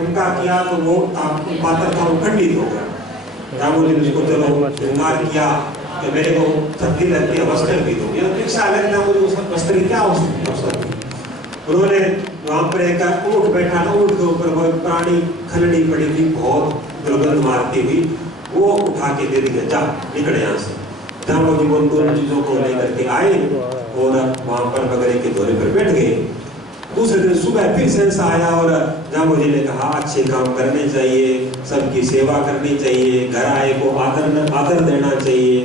ठमका किया तो वो पात्र था वो खंडित हो गया। जाम्बू जी ने उसको चलो श्रृंगार किया कि मेरे को सर्दी लगती है, वस्त्र भी दो। ये परीक्षा अलग था, मुझे वस्त्र की क्या अवसर थी। उन्होंने वहां पर एक ऊँट बैठा था, ऊँट के ऊपर कोई प्राणी खलड़ी पड़ी थी, बहुत दुर्गंध मारती हुई, वो उठा के दे दिया, जा निकल यहाँ से। जाम्बू जी उन दोनों चीजों को लेकर के आए और वहां पर बगरे के दौरे पर बैठ गए। दूसरे दिन सुबह फिर सेंस आया और जाम्बू जी ने कहा अच्छे काम करने चाहिए, सबकी सेवा करनी चाहिए, घर आए को आदर देना चाहिए,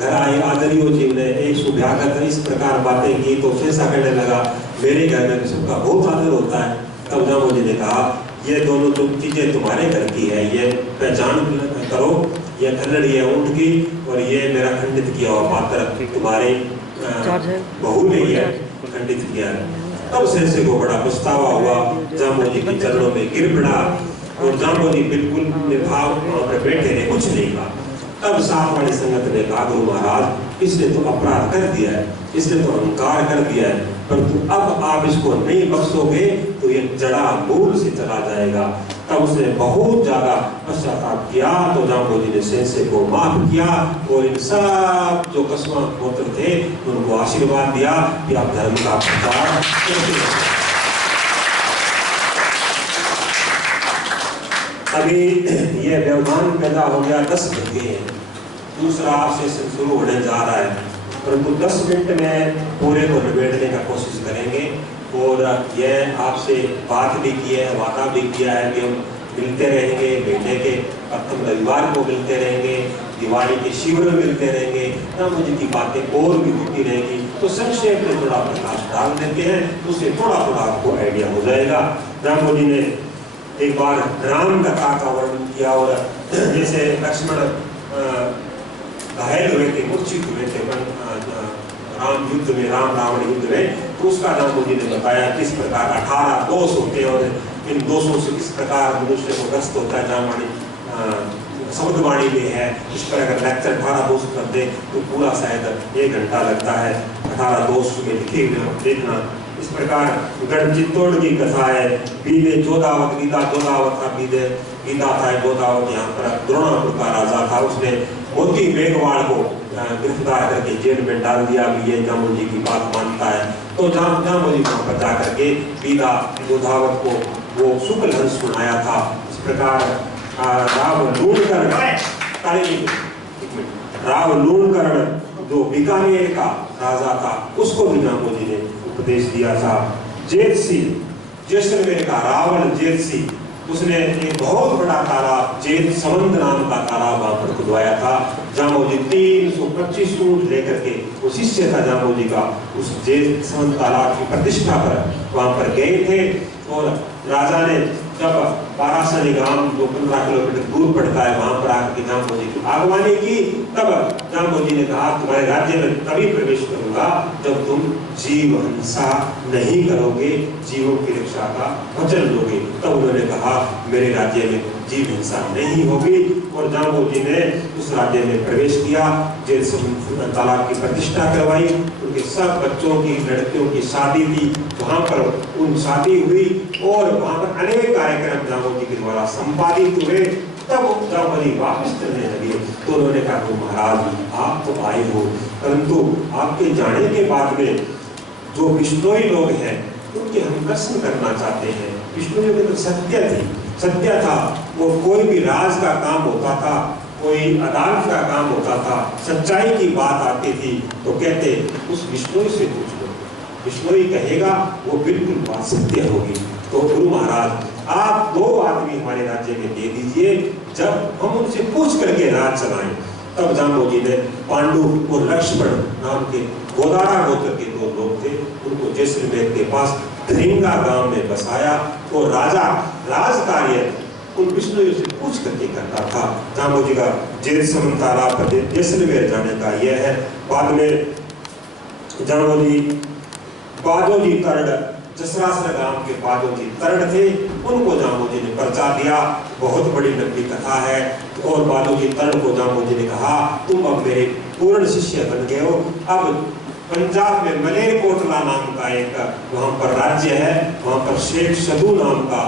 घर आए आदरियो जीवने एक सुभ्यागत, इस प्रकार बातें की। तो सेंसा कहने लगा मेरे घर में सबका बहुत आदर होता है। तब जाम्बू जी ने कहा ये दोनों चीजें तुम्हारे घर की है, ये पहचान करो, ये खल्लड़ी है ऊँट की और ये मेरा खंडित किया हुआ पात्र तुम्हारे बहू ने ये खंडित किया है। तब सेंसे को बड़ा पछतावा हुआ, जाम्बू जी के चरणों में गिर पड़ा और जाम्बू जी बिल्कुल निर्भाव वहां पर बैठे रहे, कुछ नहीं कहा। तब साथ वाली संगत ने कहा गुरु महाराज इसने तो अपराध कर दिया है, इसने तो अहंकार कर दिया है, परंतु अब आप इसको नहीं बख्शोगे तो ये जड़ा मूल से चला जाएगा। तब उसने बहुत ज्यादा पश्चाताप किया तो जाम्बू जी ने सेंसे को माफ किया और इन सब जो कस्मा गोत्र थे उनको आशीर्वाद दिया कि आप धर्म का प्रचार करते हैं। अभी ये व्यवधान पैदा हो गया, 10 बज गए हैं, दूसरा सेशन शुरू होने जा रहा है, परंतु 10 मिनट में पूरे को निबेड़ने का कोशिश करेंगे। और यह आपसे बात भी की है, वादा भी किया है कि हम मिलते रहेंगे, महीने के प्रथम रविवार को मिलते रहेंगे, दिवाली के शिविर में मिलते रहेंगे, जाम्बू जी की बातें और भी होती रहेगी। तो संक्षेप में थोड़ा प्रकाश डाल देते हैं, उससे थोड़ा थोड़ा आपको आइडिया हो जाएगा। जाम्बू जी ने एक बार राम कथा का वर्णन किया और जैसे लक्ष्मण घायल हुए थे, मूर्छित हुए थे राम युद्ध में, राम रावण युद्ध में, तो उसका जाम्बू जी ने बताया किस प्रकार 18 दोष होते हैं और इन दोषों से किस प्रकार मनुष्य को ग्रस्त होता है। जामवाणी शब्दवाणी में है, इस पर अगर लेक्चर 18 दोष कर दे तो पूरा शायद 1 घंटा लगता है। 18 दोष में लिखे हुए देखना। इस प्रकार गण चित्तौड़ की कथा है, बीदे जोधावत, गीता जोधावत था, बीदे गीता था जोधावत। यहाँ पर द्रोणापुर का राजा था, उसने मोती मेघवाड़ को गिरफ्तार करके जेल में डाल दिया। भी ये जाम्बू जी की बात मानता है। तो जाम्बू जी वहाँ पर जा करके गीता जोधावत को वो शुक्ल हंस सुनाया था। इस प्रकार राव लूणकर्ण जो बीकानेर का राजा था उसको भी जाम्बू जी ने उपदेश दिया था। जेठ सिंह जैसलमेर का रावण जेठ सिंह, उसने एक बहुत बड़ा तालाब जेठ संबंध नाम का तालाब वहां पर खुदवाया था। जाम्बू जी 325 ऊंट लेकर के, वो शिष्य था जाम्बू जी का, उस जेठ संबंध तालाब की प्रतिष्ठा पर वहां पर गए थे। और राजा ने जब पारासनी गांव जो 15 किलोमीटर दूर पड़ता है वहां पर आकर जाम्बू जी की आगवानी की, तब जाम्बू जी ने कहा तुम्हारे राज्य में तभी प्रवेश करूंगा जब तुम जीव हिंसा नहीं करोगे, जीवों की रक्षा का वचन लोगे। तब उन्होंने कहा मेरे राज्य में जीव हिंसा नहीं होगी। और जाम्बू जी ने उस राज्य में प्रवेश किया, जेल तालाब की प्रतिष्ठा करवाई, उनके सब बच्चों की लड़कियों की शादी थी, वहां पर उन शादी हुई और वहां पर अनेक कार्यक्रम जाम्बू जी के द्वारा संपादित हुए। तब जाम्बू जी वापस चलने लगे तो उन्होंने कहा तो महाराज आप तो आए हो, परंतु आपके जाने के बाद में जो बिश्नोई लोग हैं उनके हम दर्शन करना चाहते हैं। बिश्नोई में तो सत्य था, वो कोई भी राज का काम होता था, कोई अदालत का काम होता था, सच्चाई की बात आती थी तो कहते उस बिश्नोई से पूछ लो, बिश्नोई कहेगा वो बिल्कुल बात सत्य होगी। तो गुरु महाराज आप 2 आदमी हमारे राज्य में दे दीजिए, जब हम उनसे पूछ करके राज चलाएं। तब जाम्बू जी ने पांडु और लक्ष्मण नाम के गोदारा गोत्र के 2 लोग थे, उनको जैसलमेर के पास धरिंगा गांव में बसाया। तो राजा राज कार्य उन बिश्नोइयों से पूछ करके करता था। जाम्बू जी का जेल संबंध तालाब पर जैसलमेर जाने का यह है। बाद में जाम्बू जी बाजोजी तरड़, जसरासर गांव के बाजोजी तरड़ थे, उनको जाम्बू जी ने पर्चा दिया। बहुत बड़ी लंबी कथा है। और बाजोजी तरड़ को जाम्बू जी ने कहा तुम अब मेरे पूर्ण शिष्य बन गए हो। अब पंजाब में मलेरकोटला नाम का एक वहां पर राज्य है, वहां पर शेख सदू नाम का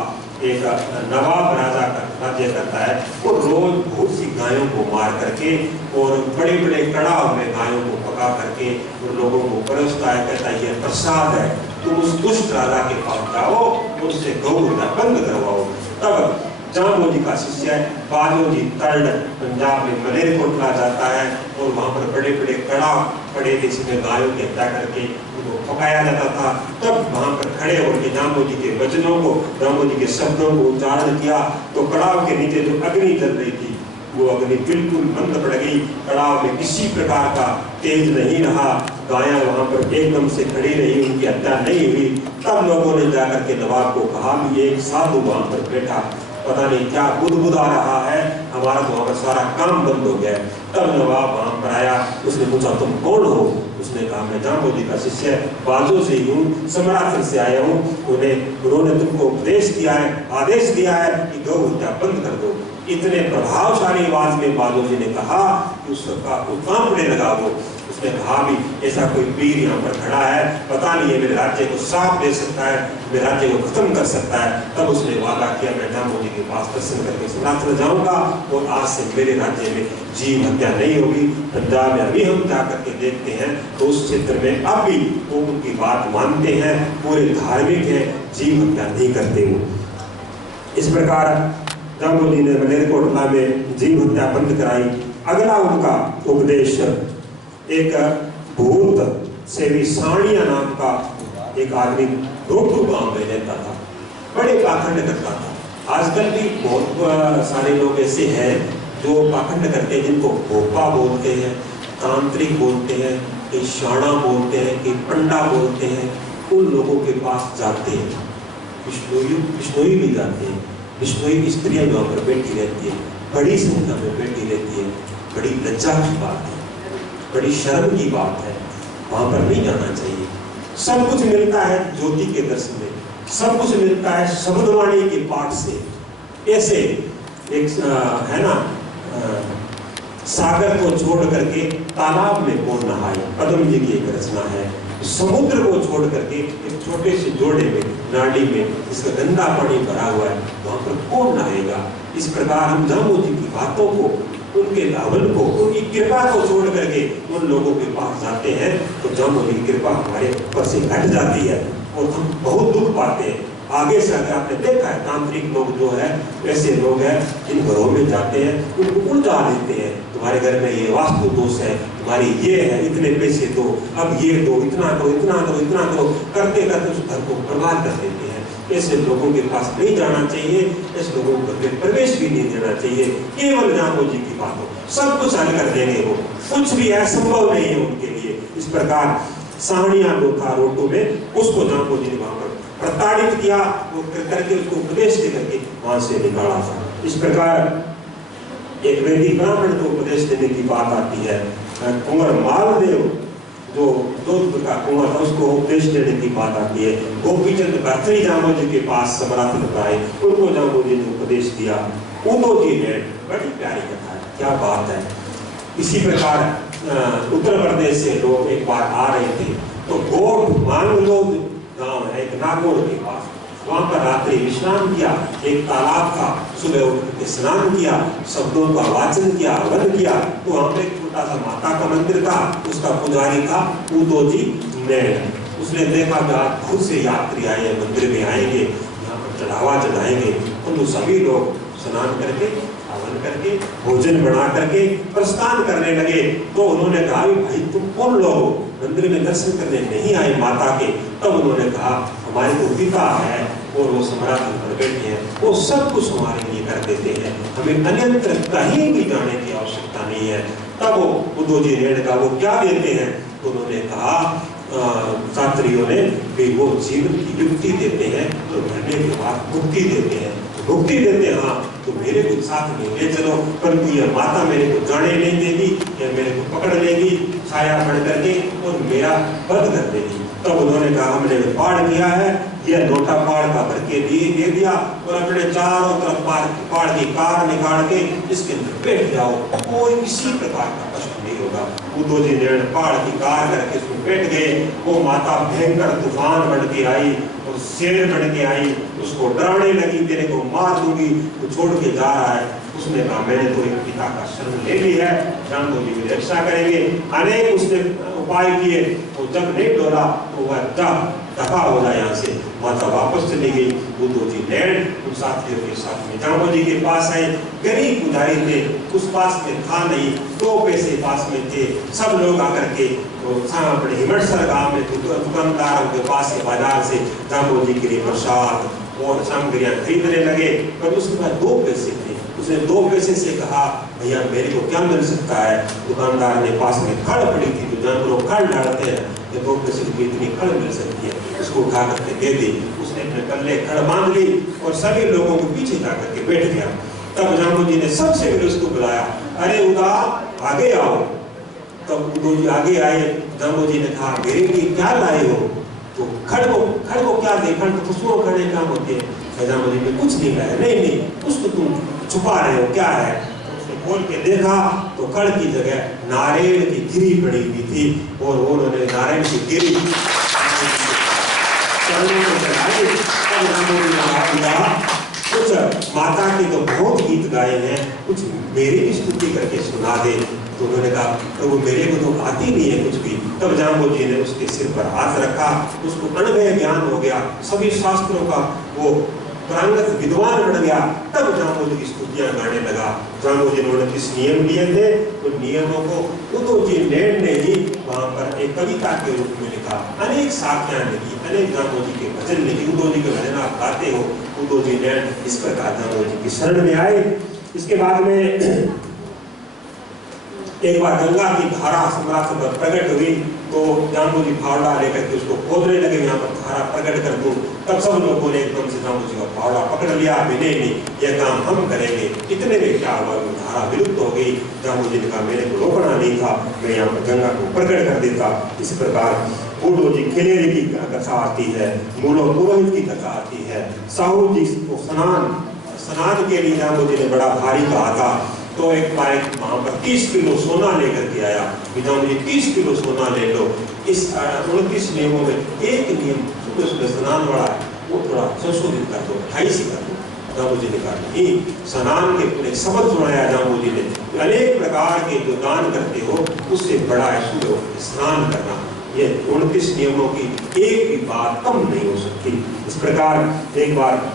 एक नवाब राजा का राज्य करता है, वो रोज बहुत सी गायों को मार करके और बड़े बड़े कड़ाव में गायों को पका करके और लोगों को परोसता है। कहता है ये प्रसाद है, तुम उस दुष्ट राजा के पास जाओ, उससे गौ हत्या बंद करवाओ। तब जामो जी का शिष्य बाजो जी तर्ड पंजाब में मलेरकोटला जाता है और वहाँ पर बड़े बड़े कड़ाव पड़े थे, जिसमें गायों की हत्या करके उनको पकाया जाता था। तब वहाँ पर खड़े होकर जामो जी के वचनों को, जामो जी के शब्दों को उच्चारण किया तो कड़ाव के नीचे जो अग्नि जल रही थी वो अग्नि बिल्कुल बंद पड़ गई। कड़ाव में किसी प्रकार का तेज नहीं रहा, गायां वहां पर एकदम से खड़ी रही, उनकी हत्या नहीं हुई। तब लोगों ने जाकर के नवाब को कहा कि एक साधु वहां पर बैठा, पता नहीं क्या बुदबुदा रहा है, हमारा तो वहां पर सारा काम बंद हो गया। तब नवाब वहां पर आया, उसने पूछा तुम कौन हो? उसने कहा मैं जामो जी का शिष्य बाजो से हूँ, समराथन से आया हूँ। उन्होंने तुमको उपदेश दिया है, आदेश दिया है कि गौ हत्या बंद कर दो। इतने प्रभावशाली आवाज में बाजो जी ने कहा कि उसका कांपने लगा वो। उसने कहा भी ऐसा कोई पीर यहाँ पर खड़ा है, पता नहीं है मेरे राज्य को साफ दे सकता है, मेरे राज्य को खत्म कर सकता है। तब उसने वादा किया मैं जामो जी के पास दर्शन करके समराथन जाऊंगा और आज से मेरे राज्य में जीव हत्या नहीं होगी। पंजाब में अभी हम जाकर के देखते हैं तो उस क्षेत्र में अब भी वो उनकी बात मानते हैं, पूरे धार्मिक है, जीव हत्या नहीं करते वो। इस प्रकार जामो जी ने मलेरकोटला में जीव हत्या बंद कराई। अगला उनका उपदेश एक भूत सेवी साणिया नाम का एक आदमी रोटू गांव में रहता था, बड़े पाखंड करता था। आजकल भी बहुत सारे लोग ऐसे हैं जो पाखंड करते हैं, जिनको भोपा बोलते हैं, तांत्रिक बोलते हैं, कई शाणा बोलते हैं, कई पंडा बोलते हैं। उन लोगों के पास जाते हैं, बिश्नोई भी जाते हैं। बिश्नोई की स्त्रियां वहाँ पर बैठी रहती है, बड़ी संख्या में बैठी रहती है। बड़ी लज्जा की बात है, बड़ी शर्म की बात है, वहां पर नहीं जाना चाहिए। सब कुछ मिलता है ज्योति के दर्शन में, सब कुछ मिलता है शब्दवाणी के पाठ से। ऐसे एक है ना, सागर को छोड़ करके तालाब में कौन नहाए, पद्म जी की एक रचना है। समुद्र को छोड़ करके एक छोटे से जोड़े में, नाली में इसका गंदा पानी भरा हुआ है, वहां पर कौन नहाएगा। इस प्रकार हम जामो जी की बातों को, उनके हवन को, उनकी कृपा को छोड़ करके उन लोगों के पास जाते हैं तो जामो जी की कृपा हमारे ऊपर से हट जाती है और हम बहुत दुख पाते हैं। आगे से आगे आपने देखा है तांत्रिक लोग जो है, ऐसे लोग हैं जिन घरों में जाते हैं उनको उल्टा देते हैं, तुम्हारे घर में ये वास्तु दोष है, तुम्हारी ये है, इतने पैसे दो, अब ये दो, इतना दो, इतना दो, इतना दो, करते करते उस घर को बर्बाद कर देते हैं। ऐसे लोगों के पास नहीं जाना चाहिए, ऐसे लोगों को घर में प्रवेश भी नहीं देना चाहिए। केवल जामो जी की बात हो, सब कुछ हल कर देंगे वो, कुछ भी असंभव नहीं है उनके लिए। इस प्रकार साहनिया जो था रोटो में, उसको जामो जी ने वहां पर प्रताड़ित किया, वो करके उसको उपदेश दे करके वहां से निकाला था। इस प्रकार एक वैदिक ब्राह्मण को उपदेश देने की बात आती है। कुंवर मालदेव जो जोधपुर का कुंवर था, उसको उपदेश देने की बात आती है। गोपीचंद भर्तरी जामो जी के पास समराथन पर आए, उनको जामो जी ने उपदेश दिया। उदो जी ने, बड़ी प्यारी कथा है, क्या बात है। इसी प्रकार उत्तर प्रदेश से लोग एक बार आ रहे थे तो गोठ मांगलो गांव है एक नागौर के पास, वहां पर रात्रि विश्राम किया। एक तालाब था, सुबह उठ के स्नान किया, शब्दों का वाचन किया, हवन किया। तो वहां पे एक छोटा सा माता का मंदिर था, उसका पुजारी था उदो जी नैन। उसने देखा कि आज बहुत से यात्री आए हैं, मंदिर में आएंगे, यहाँ पर चढ़ावा चढ़ाएंगे। तो सभी लोग स्नान करके, हवन करके, भोजन बना करके प्रस्थान करने लगे। तो उन्होंने कहा भाई तुम कौन लोग हो, मंदिर में दर्शन करने नहीं आए माता के? तब उन्होंने कहा हमारे को पिता है और वो समराथन पर बैठे हैं, वो सब कुछ हमारे लिए कर देते हैं, हमें अन्यत्र कहीं भी जाने की आवश्यकता नहीं है। तब वो उदो जी ने कहा वो क्या देते हैं? तो उन्होंने कहा शास्त्रियों ने भी वो जीवन की युक्ति देते हैं और मरने के बाद मुक्ति देते हैं। मुक्ति देते हैं, हाँ तो मेरे को साथ में ले चलो, परंतु यह माता मेरे को जाने नहीं देगी, या मेरे को पकड़ लेगी छाया पड़ करके और मेरा वध कर देगी। तब उन्होंने कहा हमने पाड़ किया है, यह लोटा पाड़ का भर के दे दिया और अपने चारों तरफ पाड़ की कार निकाल के इसके अंदर बैठ जाओ, कोई किसी प्रकार का कष्ट नहीं होगा। उदो जी ने पाड़ की कार करके उसमें बैठ गए। वो माता भयंकर तूफान बढ़ के आई और और शेर बन के आई, उसको डराने लगी, तेरे को मार दूंगी, तो छोड़ के जा रहा है। उसने कहा मैंने तो एक पिता का शरण ले ली है, जामो जी मेरी रक्षा करेंगे। अनेक उसने उपाय किए, तो जब नहीं डोला तो वह दफा हो जाए यहाँ से। माता वापस चली गई। उद्धव जी लैंड उन साथियों के साथ में जामो जी के पास आए। गरीब पुजारी थे, उस पास में था नहीं, 2 पैसे पास में थे। सब लोग आकर के अपने हिमटसर गांव में दुकानदारों के पास के बाजार से जामो जी के लिए प्रसाद और सामग्रियां खरीदने लगे। पर उसके पास 2 पैसे थे। उसने 2 पैसे से कहा भैया मेरे को क्या मिल सकता है। दुकानदार ने पास में खड़ पड़ी थी, तो जानवरों खड़ डालते हैं, तो 2 पैसे की इतनी खड़ मिल सकती है, उसको उठा करके दे दी। उसने अपने पल्ले खड़ बांध ली और सभी लोगों के पीछे जा करके बैठ गया। तब जामो जी ने सबसे पहले उसको बुलाया, अरे उदा आगे आओ। तब उद्धव जी आगे आए। जामो जी ने कहा मेरे लिए क्या लाए हो। तो खड़ को क्या दे, खड़ तो पशुओं खाने काम होते हैं। जामो जी ने कुछ नहीं लाया। नहीं उसको तुम छुपा रहे हो, क्या है। तो उसने खोल के देखा तो खड़ की जगह नारियल की गिरी पड़ी हुई थी और उन्होंने नारियल की गिरी कुछ माता के तो बहुत गीत गाए हैं, कुछ मेरी भी स्तुति करके सुना दे। तो उन्होंने कहा प्रभु मेरे को तो आती नहीं है कुछ भी। तब जामो जी ने उसके सिर पर हाथ रखा, उसको अनवय ज्ञान हो गया, सभी शास्त्रों का वो प्रांगत विद्वान बन गया। तब जामो जी की स्तुतियां गाने लगा। जामो जी ने किस नियम लिए थे, उन नियमों को उद्धव जी लैंड ने ही वहां पर एक कविता के रूप में लिखा। अनेक साखियां लिखी, अनेक जामो जी के भजन लिखे। उद्धव जी के भजन आप गाते हो। उद्धव जी लैंड इस प्रकार जामो जी की शरण में आए। इसके बाद में एक बार गंगा की धारा सम्राट पर प्रकट हुई, तो जामो जी फावड़ा लेकर के उसको खोदने लगे, यहाँ पर धारा प्रकट कर दूं। तब सब लोगों ने एकदम से जामो जी का फावड़ा पकड़ लिया, नहीं यह काम हम करेंगे। इतने में क्या हुआ, धारा विलुप्त हो गई। जामो जी ने कहा मेरे को रोकना नहीं था, मैं यहाँ पर गंगा को प्रकट कर देता। इस प्रकार उद्धव जी खिलेरी की कथा आती है, मूलो पुरोहित की कथा आती है। साहू जी को स्नान के लिए जामो जी ने बड़ा भारी कहा था। तो एक बार वहां पर 30 किलो सोना लेकर के आया। पिता मुझे 30 किलो सोना ले लो। इस 29 नियमों में एक नियम सुबह स्नान वाला है, वो थोड़ा संशोधित कर दो, 28 ही कर दो। जामो जी ने कहा नहीं, स्नान के पूरे शब्द सुनाया जामो जी ने। अनेक प्रकार के जो दान करते हो उससे बड़ा है सुबह स्नान करना। ये 29 नियमों की एक भी बात कम नहीं हो सकती। इस प्रकार एक बार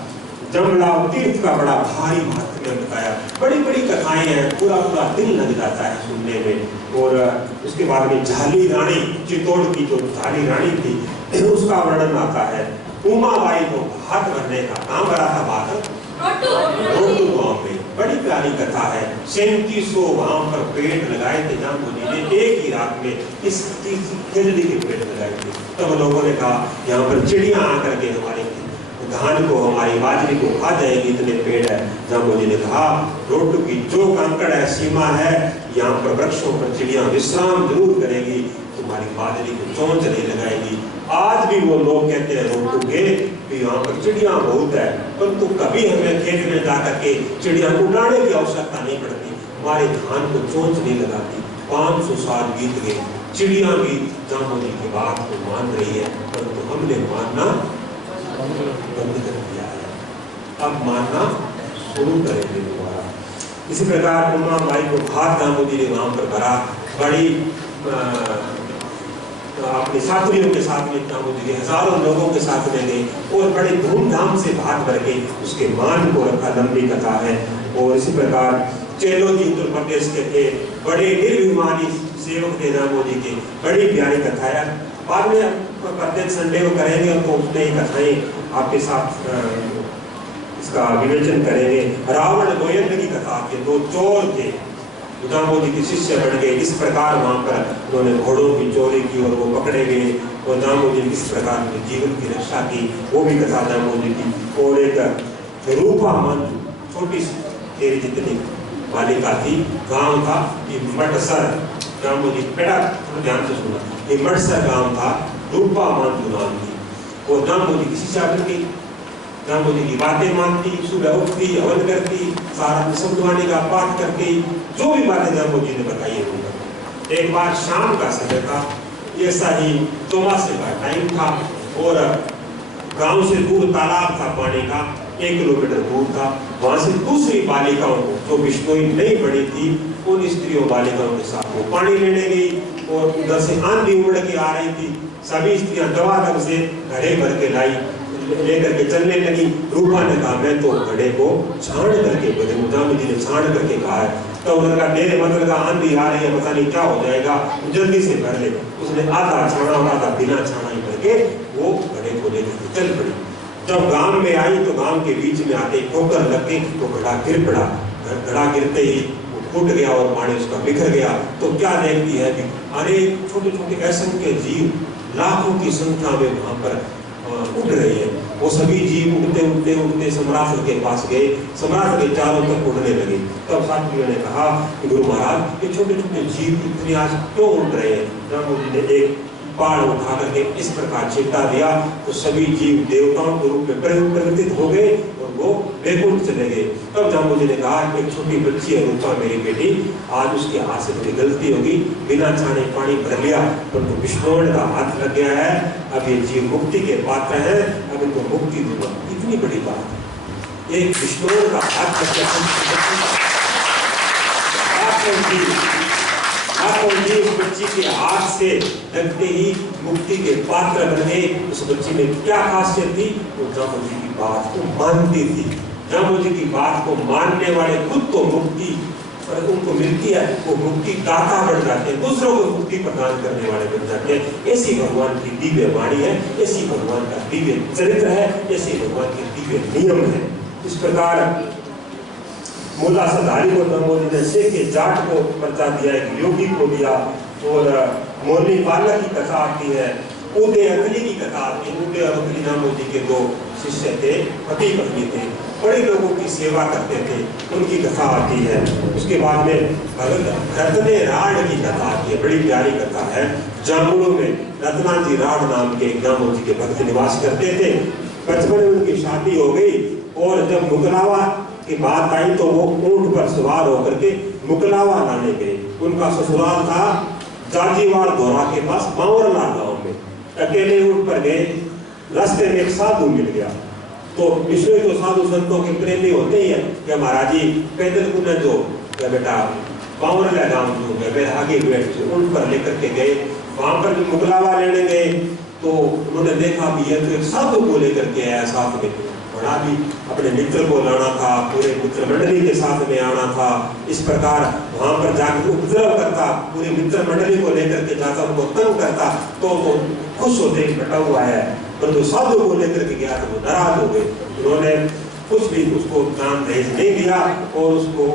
जमलाव तीर्थ का बड़ा भारी महत्व बताया। बड़ी बड़ी कथाएं हैं, पूरा दिन लग जाता है सुनने में। और उसके बाद में झाली रानी, चित्तौड़ की जो झाली रानी थी, उसका वर्णन आता है। उमाबाई को हाथ भरने का काम भरा था बात रोटू गांव में। बड़ी प्यारी कथा है। 3700 वहां पर पेड़ लगाए थे जामो जी ने एक ही रात में, इस खिजड़ी के पेड़ लगाए थे। तब लोगों ने कहा यहाँ पर चिड़िया आकर के हमारे धान को, हमारी बाजरी को खा जाएगी, इतने पेड़ है। जामो जी ने कहा रोटू की जो कंकड़ है, सीमा है, यहाँ पर वृक्षों पर चिड़िया विश्राम जरूर करेगी, तुम्हारी बाजरी को चोंच नहीं लगाएगी। आज भी वो लोग कहते हैं रोटू के कि यहाँ पर चिड़िया बहुत है, परंतु कभी हमें खेत में जाकर के चिड़िया को उड़ाने की आवश्यकता नहीं पड़ती। हमारे धान को चोंच नहीं लगाती। 500 साल बीत गए, चिड़िया भी जामो जी की बात को मान रही है, परंतु हमने मानना बंद कर दिया है। अब मानना शुरू करेंगे दोबारा। इसी प्रकार उमाबाई को भात जामो जी ने वहां पर भरा। बड़ी अपने साथियों के साथ में जामो जी हजारों लोगों के साथ में गए और बड़े धूमधाम से भात भर के उसके मान को रखा। लंबी कथा है। और इसी प्रकार चेलो जी उत्तर प्रदेश के थे, बड़े निर्भिमानी सेवक थे जामो जी के। बड़ी प्यारी कथा है। बाद में प्रत्येक संडे को करेंगे तो उसने कथाएं आपके साथ इसका विवेचन करेंगे। रावण गोयंद की कथा के 2 चोर थे, जामो जी के शिष्य बन गए। इस प्रकार वहां पर उन्होंने घोड़ों की चोरी की और वो पकड़े गए और जामो जी ने किस प्रकार के जीवन की रक्षा की, वो भी कथा जामो जी की। और एक रूपा मंजू, छोटी सी तेरी जितनी बालिका थी, गांव था मटसर। जामो जी बेटा ध्यान से सुना, ये मटसर गांव था, रूपा मंजू नाम थी। वो जामो जी की शिष्या बन गई। जामो जी की बातें मानती, सुबह उठती, हवन करती, सारा समझवाने का पाठ करती, जो भी बातें जामो जी ने बताई है। एक बार शाम का समय था, ऐसा ही चौमासे का टाइम था और गांव से दूर तालाब था पानी का, 1 किलोमीटर दूर था। वहां से दूसरी बालिकाओं को जो बिश्नोई नहीं बड़ी थी, उन स्त्रियों बालिकाओं के साथ वो पानी लेने गई और उधर से आंधी उमड़ के आ रही थी। सभी स्त्रियां दबादब से घड़े भर के लाई, लेकर के चलने लगी। रूपा ने कहा मैं तो घड़े को छान करके बदलूं, जामू जी ने छान करके कहा है। तो उन्होंने कहा मेरे मतलब का आंधी आ रही है, पता नहीं क्या हो जाएगा, जल्दी से भर ले। उसने आधा छाना और आधा बिना छाना ही करके वो घड़े को लेकर चल पड़ी। जब गांव में आई तो गांव के बीच में आते ठोकर लग गई तो घड़ा गिर पड़ा। घड़ा गिरते ही वो फूट गया और पानी उसका बिखर गया। तो क्या देखती है कि अरे छोटे छोटे असंख्य जीव लाखों की संख्या में वहां पर उड़ रहे हैं। वो सभी जीव उड़ते उड़ते उड़ते सम्राट के पास गए, सम्राट के चारों तरफ उड़ने लगे। तब साथियों ने कहा कि गुरु महाराज ये छोटे छोटे जीव इतने आज क्यों उड़ रहे हैं? जामू जी ने एक पाड़ उठा करके इस प्रकार चिपटा दिया तो सभी जीव देवताओं के रूप में परिवर्तित हो गए और वो वैकुंठ चले गए। तब जामू जी ने कहा एक छोटी बच्ची है रूपा मेरी बेटी, आज उसके हाथ से बड़ी गलती होगी, बिना छाने पानी भर लिया परंतु विष्णु का हाथ लग गया है। अब ये जीव मुक्ति के पात्र है, अब इनको मुक्ति दूंगा। इतनी बड़ी बात है, एक विष्णु का हाथ लग गया। उस बच्ची के हाथ से लगते ही मुक्ति के पात्र बने। उस बच्ची में क्या खासियत थी? वो जामू जी की बात को मानती थी। जामू जी की बात को मानने वाले खुद तो मुक्ति पर उनको मिलती है, वो मुक्ति दाता बन जाते हैं, दूसरों को मुक्ति प्रदान करने वाले बन जाते हैं। ऐसी भगवान की दिव्य वाणी है, ऐसी भगवान का दिव्य चरित्र है, ऐसे भगवान के दिव्य नियम है। इस प्रकार मुल्ला सदारी को जामू जी ने शेख के जाट को पर्चा दिया, एक योगी को दिया और मोरनी बालक की कथा आती है, उदय अकली की कथा आती है। उदय और अकली जामू जी के 2 शिष्य थे, पति पत्नी थे, बड़े लोगों की सेवा करते थे, उनकी कथा आती है। उसके बाद में भगत रत्ने राड की कथा आती है, बड़ी प्यारी कथा है। जामुनों में रत्नाजी राड नाम के जामू जी के भक्त निवास करते थे। बचपन में उनकी शादी हो गई और जब मुकलावा की बात आई तो वो ऊंट पर सवार होकर के मुकलावा लाने गए। उनका ससुराल था जाजीवाड़ धोरा के पास बावरला गांव में। अकेले ऊंट पर गए, रास्ते में एक साधु मिल गया। तो विष्णु तो साधु संतों के प्रेमी होते ही है कि महाराज जी पैदल कुने जो बेटा बावरला गांव जो मेरे आगे बैठ ऊंट पर लेकर के गए। वहां पर मुकलावा लेने गए तो उन्होंने देखा भी ये तो एक साधु को लेकर के आया साथ में, बड़ा भी अपने मित्र को लाना था, पूरे मित्र मंडली के साथ में आना था। इस प्रकार वहां पर जाकर उपद्रव करता, पूरे मित्र मंडली को लेकर के जाता, उनको तंग करता तो खुश होते बटा हुआ है। परंतु साधु को लेकर के गया तो वो नाराज हो गए। उन्होंने कुछ भी उसको दान दहेज नहीं दिया और उसको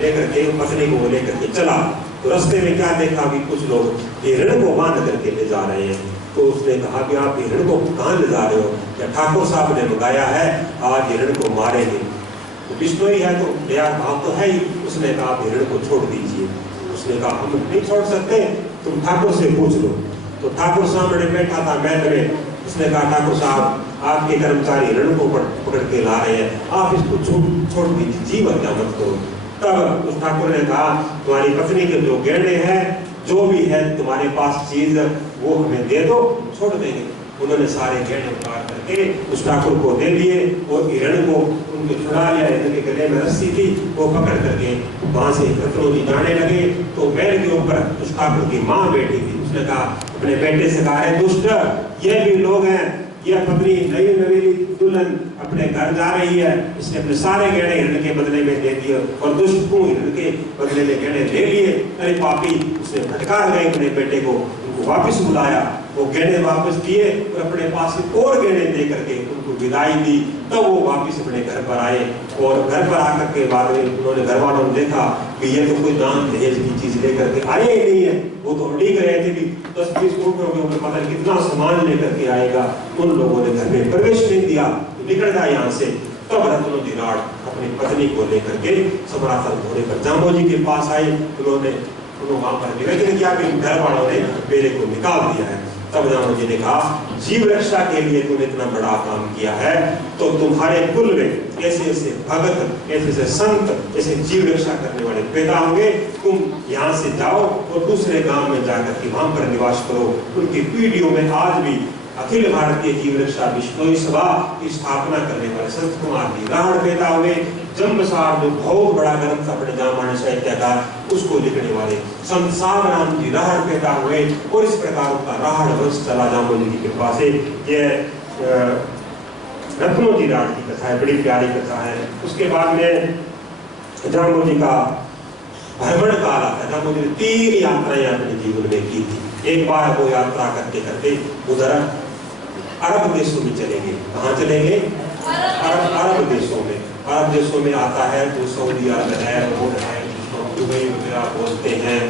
लेकर के पत्नी को लेकर के चला। तो रास्ते में क्या देखा भी कुछ लोग हिरण को बांध करके ले जा रहे हैं। तो उसने कहा कि आप हिरण को कहाँ ले जा रहे हो? क्या ठाकुर साहब ने मंगाया है, आज हिरण को मारेंगे। तो विष्णु ही है तो दया भाव तो है ही। उसने कहा आप हिरण को छोड़ दीजिए। उसने कहा हम नहीं छोड़ सकते, तुम ठाकुर से पूछ लो। तो ठाकुर सामने बैठा था महल में। उसने कहा ठाकुर साहब आपके कर्मचारी हिरण को पकड़ के ला रहे हैं, आप इसको छोड़ दीजिए, जीव हत्या मत करो। तब उस ठाकुर ने कहा तुम्हारी पत्नी के जो गहने हैं, जो भी है तुम्हारे पास चीज वो हमें दे दो, छोड़ देंगे। उन्होंने सारे गहने उतार करके उस ठाकुर को दे दिए और हिरण को उनके छुड़ा लिया। हिरण के गले में रस्सी थी, वो पकड़ करके वहां से रत्नोजी जाने लगे। तो महल के ऊपर उस ठाकुर की माँ बैठी थी। उसने कहा अपने बेटे से कहा है दुष्ट, ये भी लोग हैं, यह पत्नी नई नवेली दुल्हन अपने घर जा रही है, इसने अपने सारे गहने हिरण के बदले में दे दिए और दुष्ट को हिरण के बदले में गहने ले लिए। अरे पापी, उसने फटकार गए अपने बेटे को, उनको वापस बुलाया, वो गहने वापस दिए और अपने पास और गहने दे करके उनको विदाई दी। तब वो वापस अपने घर पर आए और घर पर आकर के बाद में उन्होंने घर वालों ने देखा कि ये तो कोई दान दहेज की चीज लेकर के आए ही नहीं है। वो तो उड़ीक रहे थे कि 10-20 ऊँटों के ऊपर पता नहीं कितना सामान लेकर के आएगा। उन लोगों ने घर में प्रवेश नहीं दिया, निकल गया यहाँ से। तब रत्नोजी राड अपनी पत्नी को लेकर के समरासन घोड़े पर जामू जी के पास आए। उन्होंने वहां पर निवेदन किया कि घर वालों ने मेरे को निकाल दिया है। तब जामू जी ने कहा जीव रक्षा के लिए तुमने इतना बड़ा काम किया है तो तुम्हारे कुल में ऐसे ऐसे भगत, ऐसे ऐसे संत, ऐसे जीव रक्षा करने वाले पैदा होंगे। तुम यहाँ से जाओ और दूसरे गांव में जाकर के वहां पर निवास करो। उनकी पीढ़ियों में आज भी अखिल भारतीय जीव रक्षा बिश्नोई सभा की स्थापना करने वाले संत कुमार जी राहड़ पैदा हुए। जम्बसार जो बहुत बड़ा ग्रंथ अपने जामाने साहित्यकार उसको लिखने वाले संत सावराम जी राहड़ पैदा हुए और इस प्रकार का राहड़ वंश चला जामोदी की कृपा से। यह रत्नों जी राहड़ की कथा है, बड़ी प्यारी कथा है। उसके बाद में जामोदी का भ्रमण काल आता है। जामोदी ने 3 यात्राएं अपने जीवन में की थी। एक बार वो यात्रा करते करते उधर अरब देशों में चले गए। कहाँ चले गए? अरब देशों में। अरब देशों में आता है तो सऊदी अरब है, वो है, दुबई वगैरह बोलते हैं।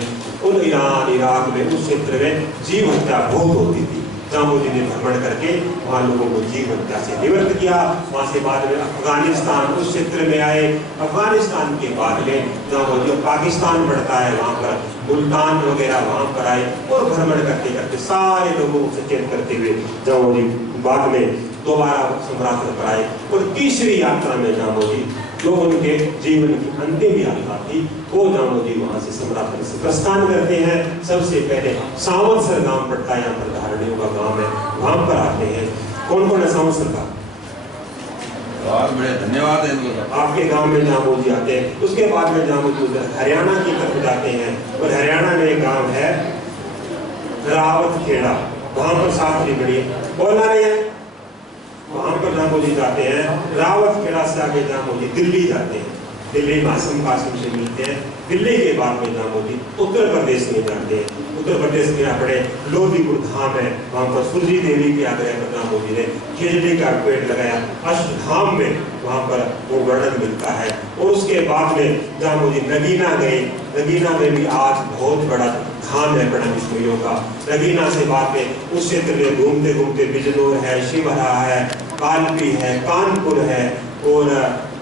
उन ईरान इराक में उस क्षेत्र में जीव हत्या बहुत होती थी। जामोदी ने भ्रमण करके वहाँ लोगों को जीव हत्या से निवृत्त किया। वहाँ से बाद में अफगानिस्तान उस क्षेत्र में आए। अफगानिस्तान के बाद में जामोदी पाकिस्तान बढ़ता है, वहाँ पर मुल्तान वगैरह वहाँ पर आए और भ्रमण करते करते सारे लोगों को सचेत करते हुए जामोदी बाद में दोबारा सम्राट पर आए। और तीसरी यात्रा में जामोदी जो उनके जीवन की अंतिम यात्रा थी वो जामोदी वहाँ से सम्राट से प्रस्थान करते हैं। सबसे पहले सावंतसर गांव पड़ता है, यहाँ पर धारणियों का गांव है, वहाँ पर आते हैं। कौन कौन है सावंतसर का? बहुत बड़े धन्यवाद है इनको। आपके गांव में जामोदी आते हैं। उसके बाद में जामोदी हरियाणा की तरफ जाते हैं और हरियाणा में एक गांव है रावतखेड़ा, वहाँ पर शास्त्री बड़ी बोलना नहीं है, वहाँ पर जामोदी जाते हैं। रावतखेड़ा से आगे जामोदी दिल्ली जाते हैं। दिल्ली में आसम कासिम से मिलते हैं। दिल्ली के बाद में जामोदी उत्तर प्रदेश में जाते हैं। उत्तर प्रदेश में अपने लोधीपुर धाम है, वहाँ पर सूर्य देवी के आग्रह पर जामोदी ने खेजड़ी का पेड़ लगाया। अष्टधाम में वहाँ पर वो वर्णन मिलता है। और उसके बाद में जामोदी नगीना गए। नगीना में भी आज बहुत बड़ा धाम है बड़ा बिश्नोइयों का। नगीना से बाद में उस क्षेत्र में घूमते घूमते बिजनौर है, शिवहरा है, कालपी है, कानपुर है और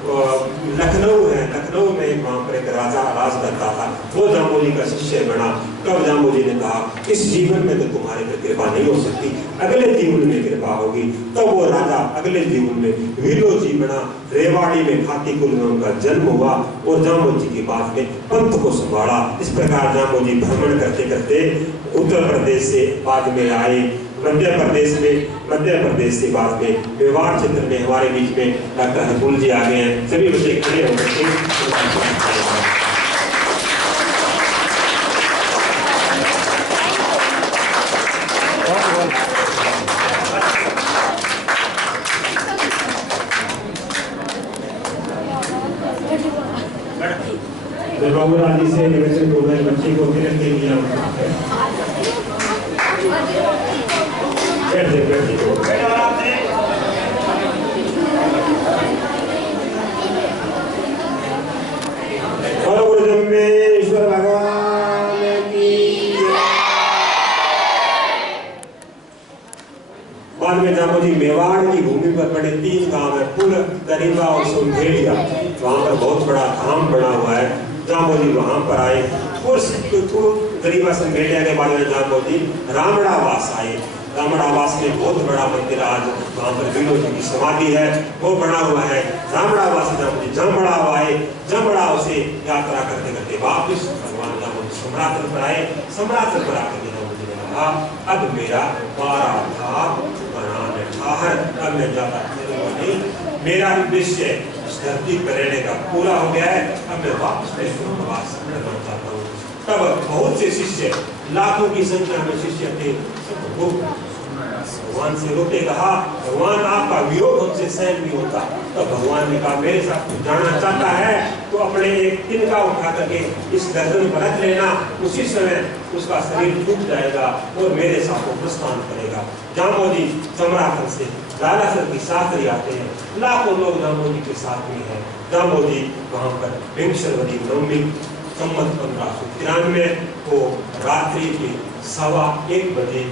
लखनऊ है। लखनऊ में वहाँ पर एक राजा राज करता था, वो जामोदी का शिष्य बना। तब जामोदी ने कहा इस जीवन में तो तुम्हारे पर कृपा नहीं हो सकती, अगले जीवन में कृपा होगी। तब वो राजा अगले जीवन में विलोजी बना। रेवाड़ी में खातीकुल में उनका जन्म हुआ और जामोदी की बात में पंथ को संभाला। इस प्रकार जामोदी भ्रमण करते करते उत्तर प्रदेश से बाद में आए मध्य प्रदेश से बाद में मेवाड़ क्षेत्र में हमारे बीच में डॉक्टर हरपुल जी आ गए हैं। सभी बच्चे खड़े हो गए। बाबूराज जी से निवेदन हो गए बच्चे को तिलक दे दिया। ईश्वर भगवान की। बाद में जामोदी मेवाड़ की भूमि पर बड़े 3 गांव है, पुल, करीबा और सुंधेड़िया। वहाँ पर बहुत बड़ा धाम बना हुआ है। जामोदी वहाँ पर आए और करीबा सुंधेड़िया के बाद में जामोदी रामड़ावास आए। रामड़ावास में बहुत बड़ा मंदिर आज वहाँ पर विनोद की समाधि है, वो बना हुआ है। रामड़ावास जामोदी जमड़ाव आए। जमड़ाव से यात्रा करते करते वापस भगवान जामोदी सम्राट पर आए। सम्राट पर आकर जामोदी ने कहा अब मेरा 12 था बनाने ठाहर, अब मैं जाता नहीं, मेरा उद्देश्य इस धरती पर रहने का पूरा हो गया है, अब मैं वापस वैष्णववास करना चाहता हूँ। तब बहुत से शिष्य, लाखों की संख्या में शिष्य थे, भगवान से रोते कहा भगवान आपका वियोग हमसे सहन नहीं होता। तो भगवान ने कहा मेरे साथ जाना चाहता है तो अपने एक तिनका उठा करके इस गर्दन पर रख लेना, उसी समय उसका शरीर टूट जाएगा और मेरे साथ वो प्रस्थान करेगा। जामोदी सम्राट से लालासर की शास्त्री आते हैं, लाखों लोग जामोदी के साथ में है। जामोदी वहाँ पर विंशवती नवमी संवत 1593 को रात्रि के 1:15 बजे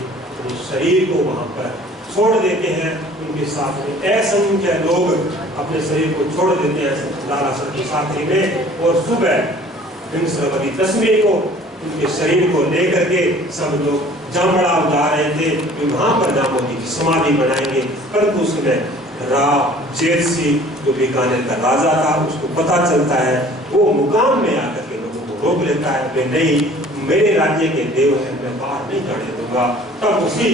शरीर को वहाँ पर छोड़ देते हैं। उनके साथ में असंख्य लोग अपने शरीर को छोड़ देते हैं लालासर की शास्त्री में। और सुबह विंशवती दशमी को उनके शरीर को लेकर के सब लोग जामड़ाव जा रहे थे कि वहाँ पर जामोदी की समाधि बनाएंगे। परंतु उसमें जेठ सिंह जो बीकानेर का राजा था उसको पता चलता है, वो मुकाम में आकर के लोगों को रोक लेता है। वे नहीं, मेरे राज्य के देव हैं, मैं बाहर नहीं जाने दूंगा। तब उसी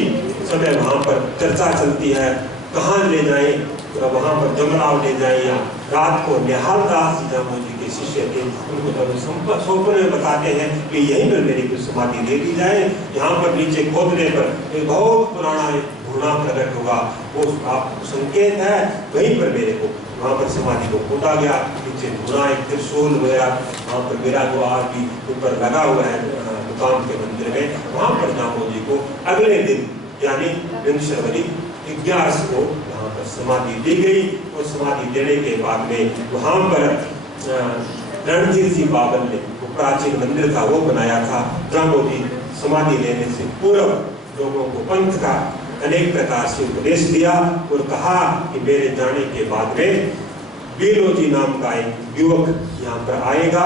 समय वहां पर चर्चा चलती है, कहाँ ले जाए, वहां पर जमराव ले जाए या रात को निहाल दास जी जामो जी के शिष्य थे, उनको जब सौंपने में बताते हैं कि यहीं पर मेरी कुछ समाधि ले ली जाए। यहाँ पर नीचे खोदने पर एक बहुत पुराना घोड़ा प्रकट होगा, वो आपको संकेत है, वहीं पर मेरे को वहाँ पर समाधि को खोदा गया। नीचे घोड़ा एक त्रिशूल वगैरह वहाँ पर मेरा को आज भी ऊपर लगा हुआ है मुकाम के मंदिर में। वहाँ पर जामो जी को अगले दिन यानी विंशवरी 11 को वहाँ पर समाधि दी गई। और समाधि देने के बाद में वहाँ पर रणधीर जी बाबल ने वो प्राचीन मंदिर था वो बनाया था। जामो जी समाधि लेने से पूर्व लोगों को पंथ का अनेक प्रकार से उपदेश दिया और कहा कि मेरे जाने के बाद में बीलो जी नाम का एक युवक यहाँ पर आएगा,